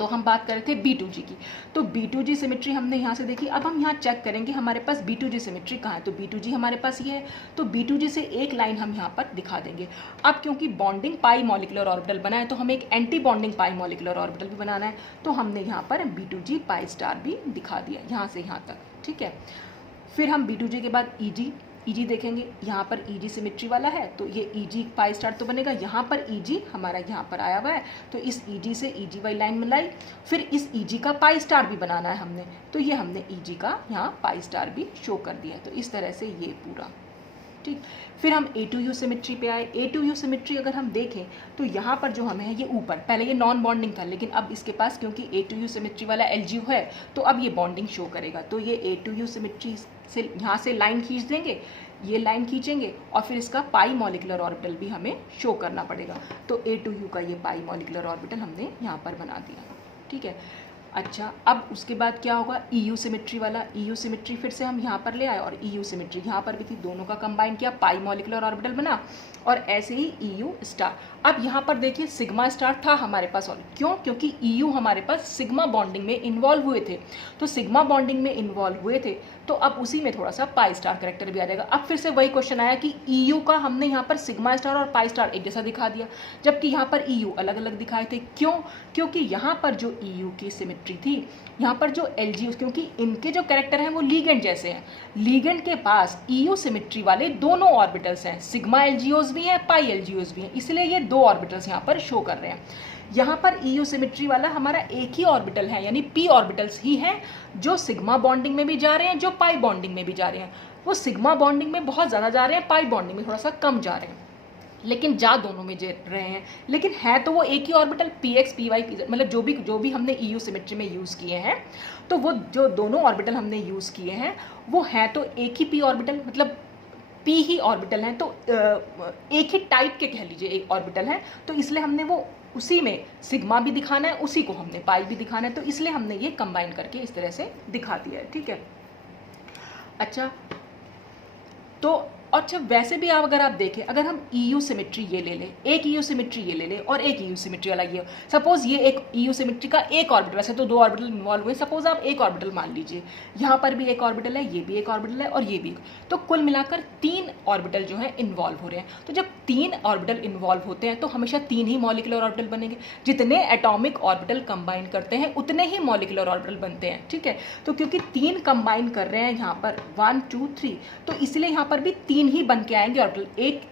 तो हम बात कर रहे थे B2G की। तो B2G सिमेट्री हमने यहाँ से देखी। अब हम यहाँ चेक करेंगे हमारे पास B2G सिमेट्री कहाँ है। तो B2G हमारे पास ये है, तो B2G से एक लाइन हम यहाँ पर दिखा देंगे। अब क्योंकि बॉन्डिंग पाई मॉलिकुलर ऑर्बिटल बना है तो हमें एक एंटी बॉन्डिंग पाई मॉलिकुलर ऑर्बिटल भी बनाना है, तो हमने यहाँ पर B2G पाई स्टार भी दिखा दिया यहाँ से यहाँ तक, ठीक है। फिर हम B2G के बाद EG देखेंगे। यहाँ पर EG सिमेट्री वाला है तो ये EG पाई स्टार तो बनेगा। यहाँ पर EG हमारा यहाँ पर आया हुआ है तो इस EG से EG वाली लाइन मिलाई। फिर इस EG का पाई स्टार भी बनाना है हमने, तो ये हमने EG का यहाँ पाई स्टार भी शो कर दिया है। तो इस तरह से ये पूरा, ठीक। फिर हम A2U सिमेट्री पे आए। A2U सिमेट्री अगर हम देखें तो यहाँ पर जो हमें है ये ऊपर, पहले ये नॉन बॉन्डिंग था लेकिन अब इसके पास क्योंकि A2U सिमेट्री वाला LGU है तो अब ये बॉन्डिंग शो करेगा। तो ये A2U सिमेट्री से यहाँ से लाइन खींच देंगे, ये लाइन खींचेंगे और फिर इसका पाई मॉलिकुलर ऑर्बिटल भी हमें शो करना पड़ेगा। तो A2U का ये पाई मॉलिकुलर ऑर्बिटल हमने यहाँ पर बना दिया, ठीक है। अच्छा, अब उसके बाद क्या होगा, EU सिमेट्री वाला। EU सिमेट्री फिर से हम यहाँ पर ले आए और EU सिमेट्री यहाँ पर भी थी, दोनों का कंबाइन किया, पाई मॉलिकुलर ऑर्बिटल बना और ऐसे ही EU स्टार। अब यहाँ पर देखिए सिग्मा स्टार था हमारे पास, और क्यों, क्योंकि EU हमारे पास सिग्मा बॉन्डिंग में इन्वॉल्व हुए थे। तो सिग्मा बॉन्डिंग में इन्वॉल्व हुए थे तो अब उसी में थोड़ा सा पाई स्टार करेक्टर भी आ जाएगा। अब फिर से वही क्वेश्चन आया कि EU का हमने यहाँ पर सिग्मा स्टार और पाई स्टार एक जैसा दिखा दिया, जबकि यहाँ पर EU अलग अलग दिखाए थे। क्यों, क्योंकि यहाँ पर जो EU की सिमेट्री थी, यहाँ पर जो LGU, क्योंकि इनके जो कैरेक्टर हैं वो लीगेंड जैसे हैं। लीगेंड के पास EU सिमेट्री वाले दोनों ऑर्बिटल्स हैं, सिग्मा LGUs भी हैं, पाई LGUs भी हैं, इसलिए ये दो ऑर्बिटल्स यहाँ पर शो कर रहे हैं। यहाँ पर EU सिमेट्री वाला हमारा एक ही ऑर्बिटल है, यानी p ऑर्बिटल्स ही हैं जो सिग्मा बॉन्डिंग में भी जा रहे हैं, जो पाई बॉन्डिंग में भी जा रहे हैं। वो सिग्मा बॉन्डिंग में बहुत ज़्यादा जा रहे हैं, पाई बॉन्डिंग में थोड़ा सा कम जा रहे हैं, लेकिन जा दोनों में जा रहे हैं, लेकिन है तो वो एक ही ऑर्बिटल px py pz, मतलब जो भी हमने EU सिमेट्री में यूज़ किए हैं, तो वो जो दोनों ऑर्बिटल हमने यूज़ किए हैं वो हैं तो एक ही p ऑर्बिटल, मतलब p ही ऑर्बिटल हैं, तो एक ही टाइप के कह लीजिए एक ऑर्बिटल है, तो इसलिए हमने वो उसी में सिग्मा भी दिखाना है, उसी को हमने पाई भी दिखाना है, तो इसलिए हमने ये कंबाइन करके इस तरह से दिखा दिया है, ठीक है। अच्छा, तो अच्छा वैसे भी आप अगर आप देखें, अगर हम EU सिमेट्री ये ले लें, एक EU सिमेट्री ये ले लें और एक EU सिमेट्री वाला ये, सपोज ये एक EU सिमेट्री का एक ऑर्बिटल, वैसे तो दो ऑर्बिटल इन्वॉल्व हुए, सपोज आप एक ऑर्बिटल मान लीजिए, यहाँ पर भी एक ऑर्बिटल है, ये भी एक ऑर्बिटल है और ये भी, तो कुल मिलाकर 3 ऑर्बिटल जो है इन्वॉल्व हो रहे हैं। तो जब 3 ऑर्बिटल इन्वॉल्व होते हैं तो हमेशा 3 ही मॉलिकुलर ऑर्बिटल बनेंगे, जितने एटॉमिक ऑर्बिटल कंबाइन करते हैं उतने ही मॉलिकुलर ऑर्बिटल बनते हैं, ठीक है। तो क्योंकि 3 कंबाइन कर रहे हैं यहाँ पर 1 2 3, तो इसलिए यहाँ पर भी 3 ही बन के आएंगे ऑर्बिटल, एक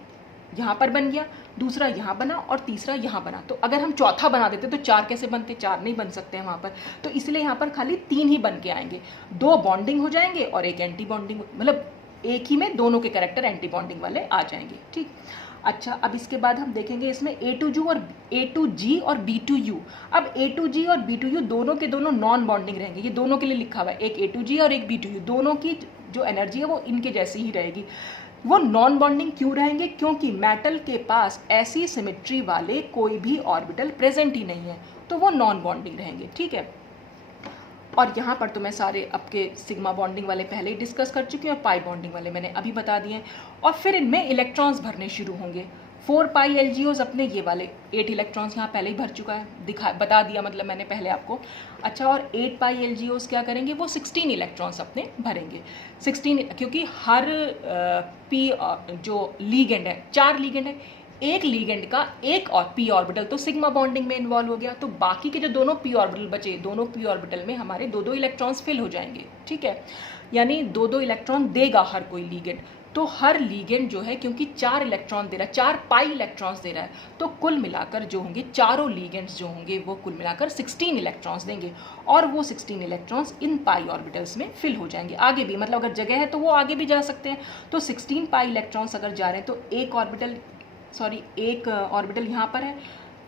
यहाँ पर बन गया, दूसरा यहाँ बना और तीसरा यहाँ बना। तो अगर हम चौथा बना देते तो 4 कैसे बनते, 4 नहीं बन सकते हैं वहाँ पर, तो इसलिए यहाँ पर खाली 3 ही बन के आएंगे, 2 बॉन्डिंग हो जाएंगे और एक एंटी बॉन्डिंग, मतलब एक ही में दोनों के कैरेक्टर एंटी बॉन्डिंग वाले आ जाएंगे, ठीक। अच्छा, अब इसके बाद हम देखेंगे इसमें A2G और B2U। अब A2G और B2U दोनों के दोनों नॉन बॉन्डिंग रहेंगे, ये दोनों के लिए लिखा हुआ है, एक A2G और एक B2U, दोनों की जो एनर्जी है वो इनके जैसी ही रहेगी। वो नॉन बॉन्डिंग क्यों रहेंगे, क्योंकि मेटल के पास ऐसी सिमेट्री वाले कोई भी ऑर्बिटल प्रेजेंट ही नहीं है, तो वो नॉन बॉन्डिंग रहेंगे, ठीक है। और यहाँ पर तो मैं सारे आपके सिग्मा बॉन्डिंग वाले पहले ही डिस्कस कर चुकी हूँ और पाई बॉन्डिंग वाले मैंने अभी बता दिए हैं। और फिर इनमें इलेक्ट्रॉन्स भरने शुरू होंगे। 4 पाई LGOs अपने ये वाले 8 इलेक्ट्रॉन्स यहाँ पहले ही भर चुका है, बता दिया मतलब मैंने पहले आपको। अच्छा, और 8 पाई LGOs क्या करेंगे, वो 16 इलेक्ट्रॉन्स अपने भरेंगे, 16, क्योंकि हर p जो लीगेंड है, 4 लीगेंड है, एक लीगेंड का एक और p ऑर्बिटल तो सिग्मा बॉन्डिंग में इन्वॉल्व हो गया, तो बाकी के जो दोनों p ऑर्बिटल बचे, दोनों p ऑर्बिटल में हमारे 2-2 इलेक्ट्रॉन्स फिल हो जाएंगे, ठीक है। यानी 2-2 इलेक्ट्रॉन देगा हर कोई लीगेंड, तो हर लीगेंड जो है क्योंकि 4 इलेक्ट्रॉन दे रहा है, 4 पाई इलेक्ट्रॉन्स दे रहा है, तो कुल मिलाकर जो होंगे चारों लीगेंड्स जो होंगे वो कुल मिलाकर 16 इलेक्ट्रॉन्स देंगे, और वो 16 इलेक्ट्रॉन्स इन पाई ऑर्बिटल्स में फिल हो जाएंगे आगे भी, मतलब अगर जगह है तो वो आगे भी जा सकते हैं। तो 16 पाई इलेक्ट्रॉन्स अगर जा रहे हैं तो एक ऑर्बिटल यहाँ पर है।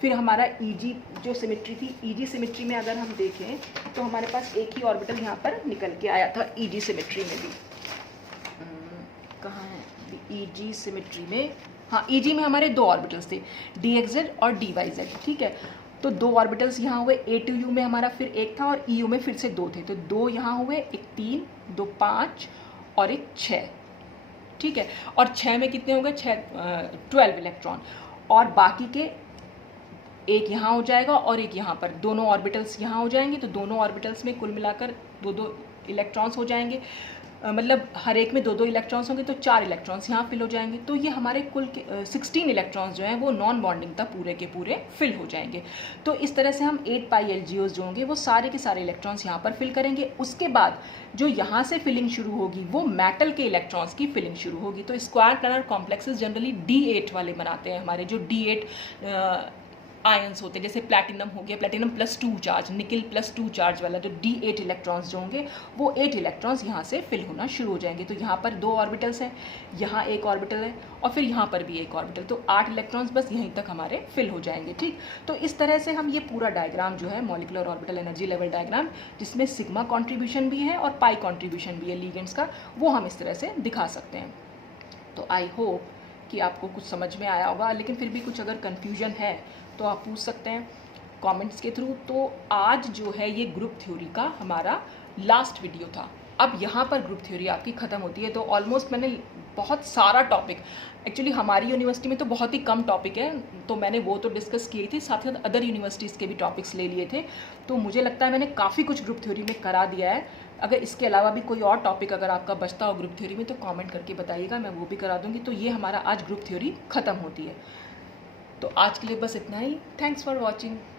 फिर हमारा EG जो सिमेट्री थी, EG सिमेट्री में अगर हम देखें तो हमारे पास एक ही ऑर्बिटल यहाँ पर निकल के आया था EG सिमेट्री में भी, कहाँ है EG सिमेट्री में, हाँ EG में हमारे 2 ऑर्बिटल्स थे, DXZ और DYZ, ठीक है। तो 2 ऑर्बिटल्स यहाँ हुए, A2U में हमारा फिर एक था और EU में फिर से 2 थे, तो 2 यहाँ हुए, एक 3, 2 5 और एक 6, ठीक है। और 6 में कितने होंगे, 12 इलेक्ट्रॉन, और बाकी के एक यहाँ हो जाएगा और एक यहाँ पर, दोनों ऑर्बिटल्स यहाँ हो जाएंगे, तो दोनों ऑर्बिटल्स में कुल मिलाकर दो दो इलेक्ट्रॉन्स हो जाएंगे, मतलब हर एक में दो दो इलेक्ट्रॉन्स होंगे, तो 4 इलेक्ट्रॉन्स यहाँ फिल हो जाएंगे। तो ये हमारे कुल 16 इलेक्ट्रॉन्स जो हैं वो नॉन बॉन्डिंग तक पूरे के पूरे फिल हो जाएंगे। तो इस तरह से हम 8 पाई LGOs जो होंगे वो सारे के सारे इलेक्ट्रॉन्स यहाँ पर फिल करेंगे। उसके बाद जो यहाँ से फिलिंग शुरू होगी वो मेटल के इलेक्ट्रॉन्स की फिलिंग शुरू होगी। तो square planar complexes generally D8 वाले बनाते हैं, हमारे जो D8 आयंस होते हैं, जैसे प्लैटिनम हो गया, प्लैटिनम +2 चार्ज, निकल +2 चार्ज वाला जो D8 इलेक्ट्रॉन्स जो होंगे वो 8 इलेक्ट्रॉन्स यहाँ से फिल होना शुरू हो जाएंगे। तो यहाँ पर 2 ऑर्बिटल्स हैं, यहाँ एक ऑर्बिटल है और फिर यहाँ पर भी एक ऑर्बिटल, तो 8 इलेक्ट्रॉन्स बस यहीं तक हमारे फिल हो जाएंगे। ठीक, तो इस तरह से हम ये पूरा डायग्राम जो है molecular orbital energy level diagram, जिसमें सिग्मा कॉन्ट्रीब्यूशन भी है और पाई कॉन्ट्रीब्यूशन भी है लिगेंड्स का, वो हम इस तरह से दिखा सकते हैं। तो आई होप कि आपको कुछ समझ में आया होगा, लेकिन फिर भी कुछ अगर कन्फ्यूजन है तो आप पूछ सकते हैं कमेंट्स के थ्रू। तो आज जो है ये ग्रुप थ्योरी का हमारा लास्ट वीडियो था। अब यहाँ पर ग्रुप थ्योरी आपकी ख़त्म होती है। तो ऑलमोस्ट मैंने बहुत सारा टॉपिक, एक्चुअली हमारी यूनिवर्सिटी में तो बहुत ही कम टॉपिक है, तो मैंने वो तो डिस्कस किए थे, साथ ही साथ अदर यूनिवर्सिटीज़ के भी टॉपिक्स ले लिए थे। तो मुझे लगता है मैंने काफ़ी कुछ ग्रुप थ्योरी में करा दिया है। अगर इसके अलावा भी कोई और टॉपिक अगर आपका बचता हो ग्रुप थ्योरी में तो कमेंट करके बताइएगा, मैं वो भी करा दूँगी। तो ये हमारा आज ग्रुप थ्योरी ख़त्म होती है। तो आज के लिए बस इतना ही। Thanks for watching.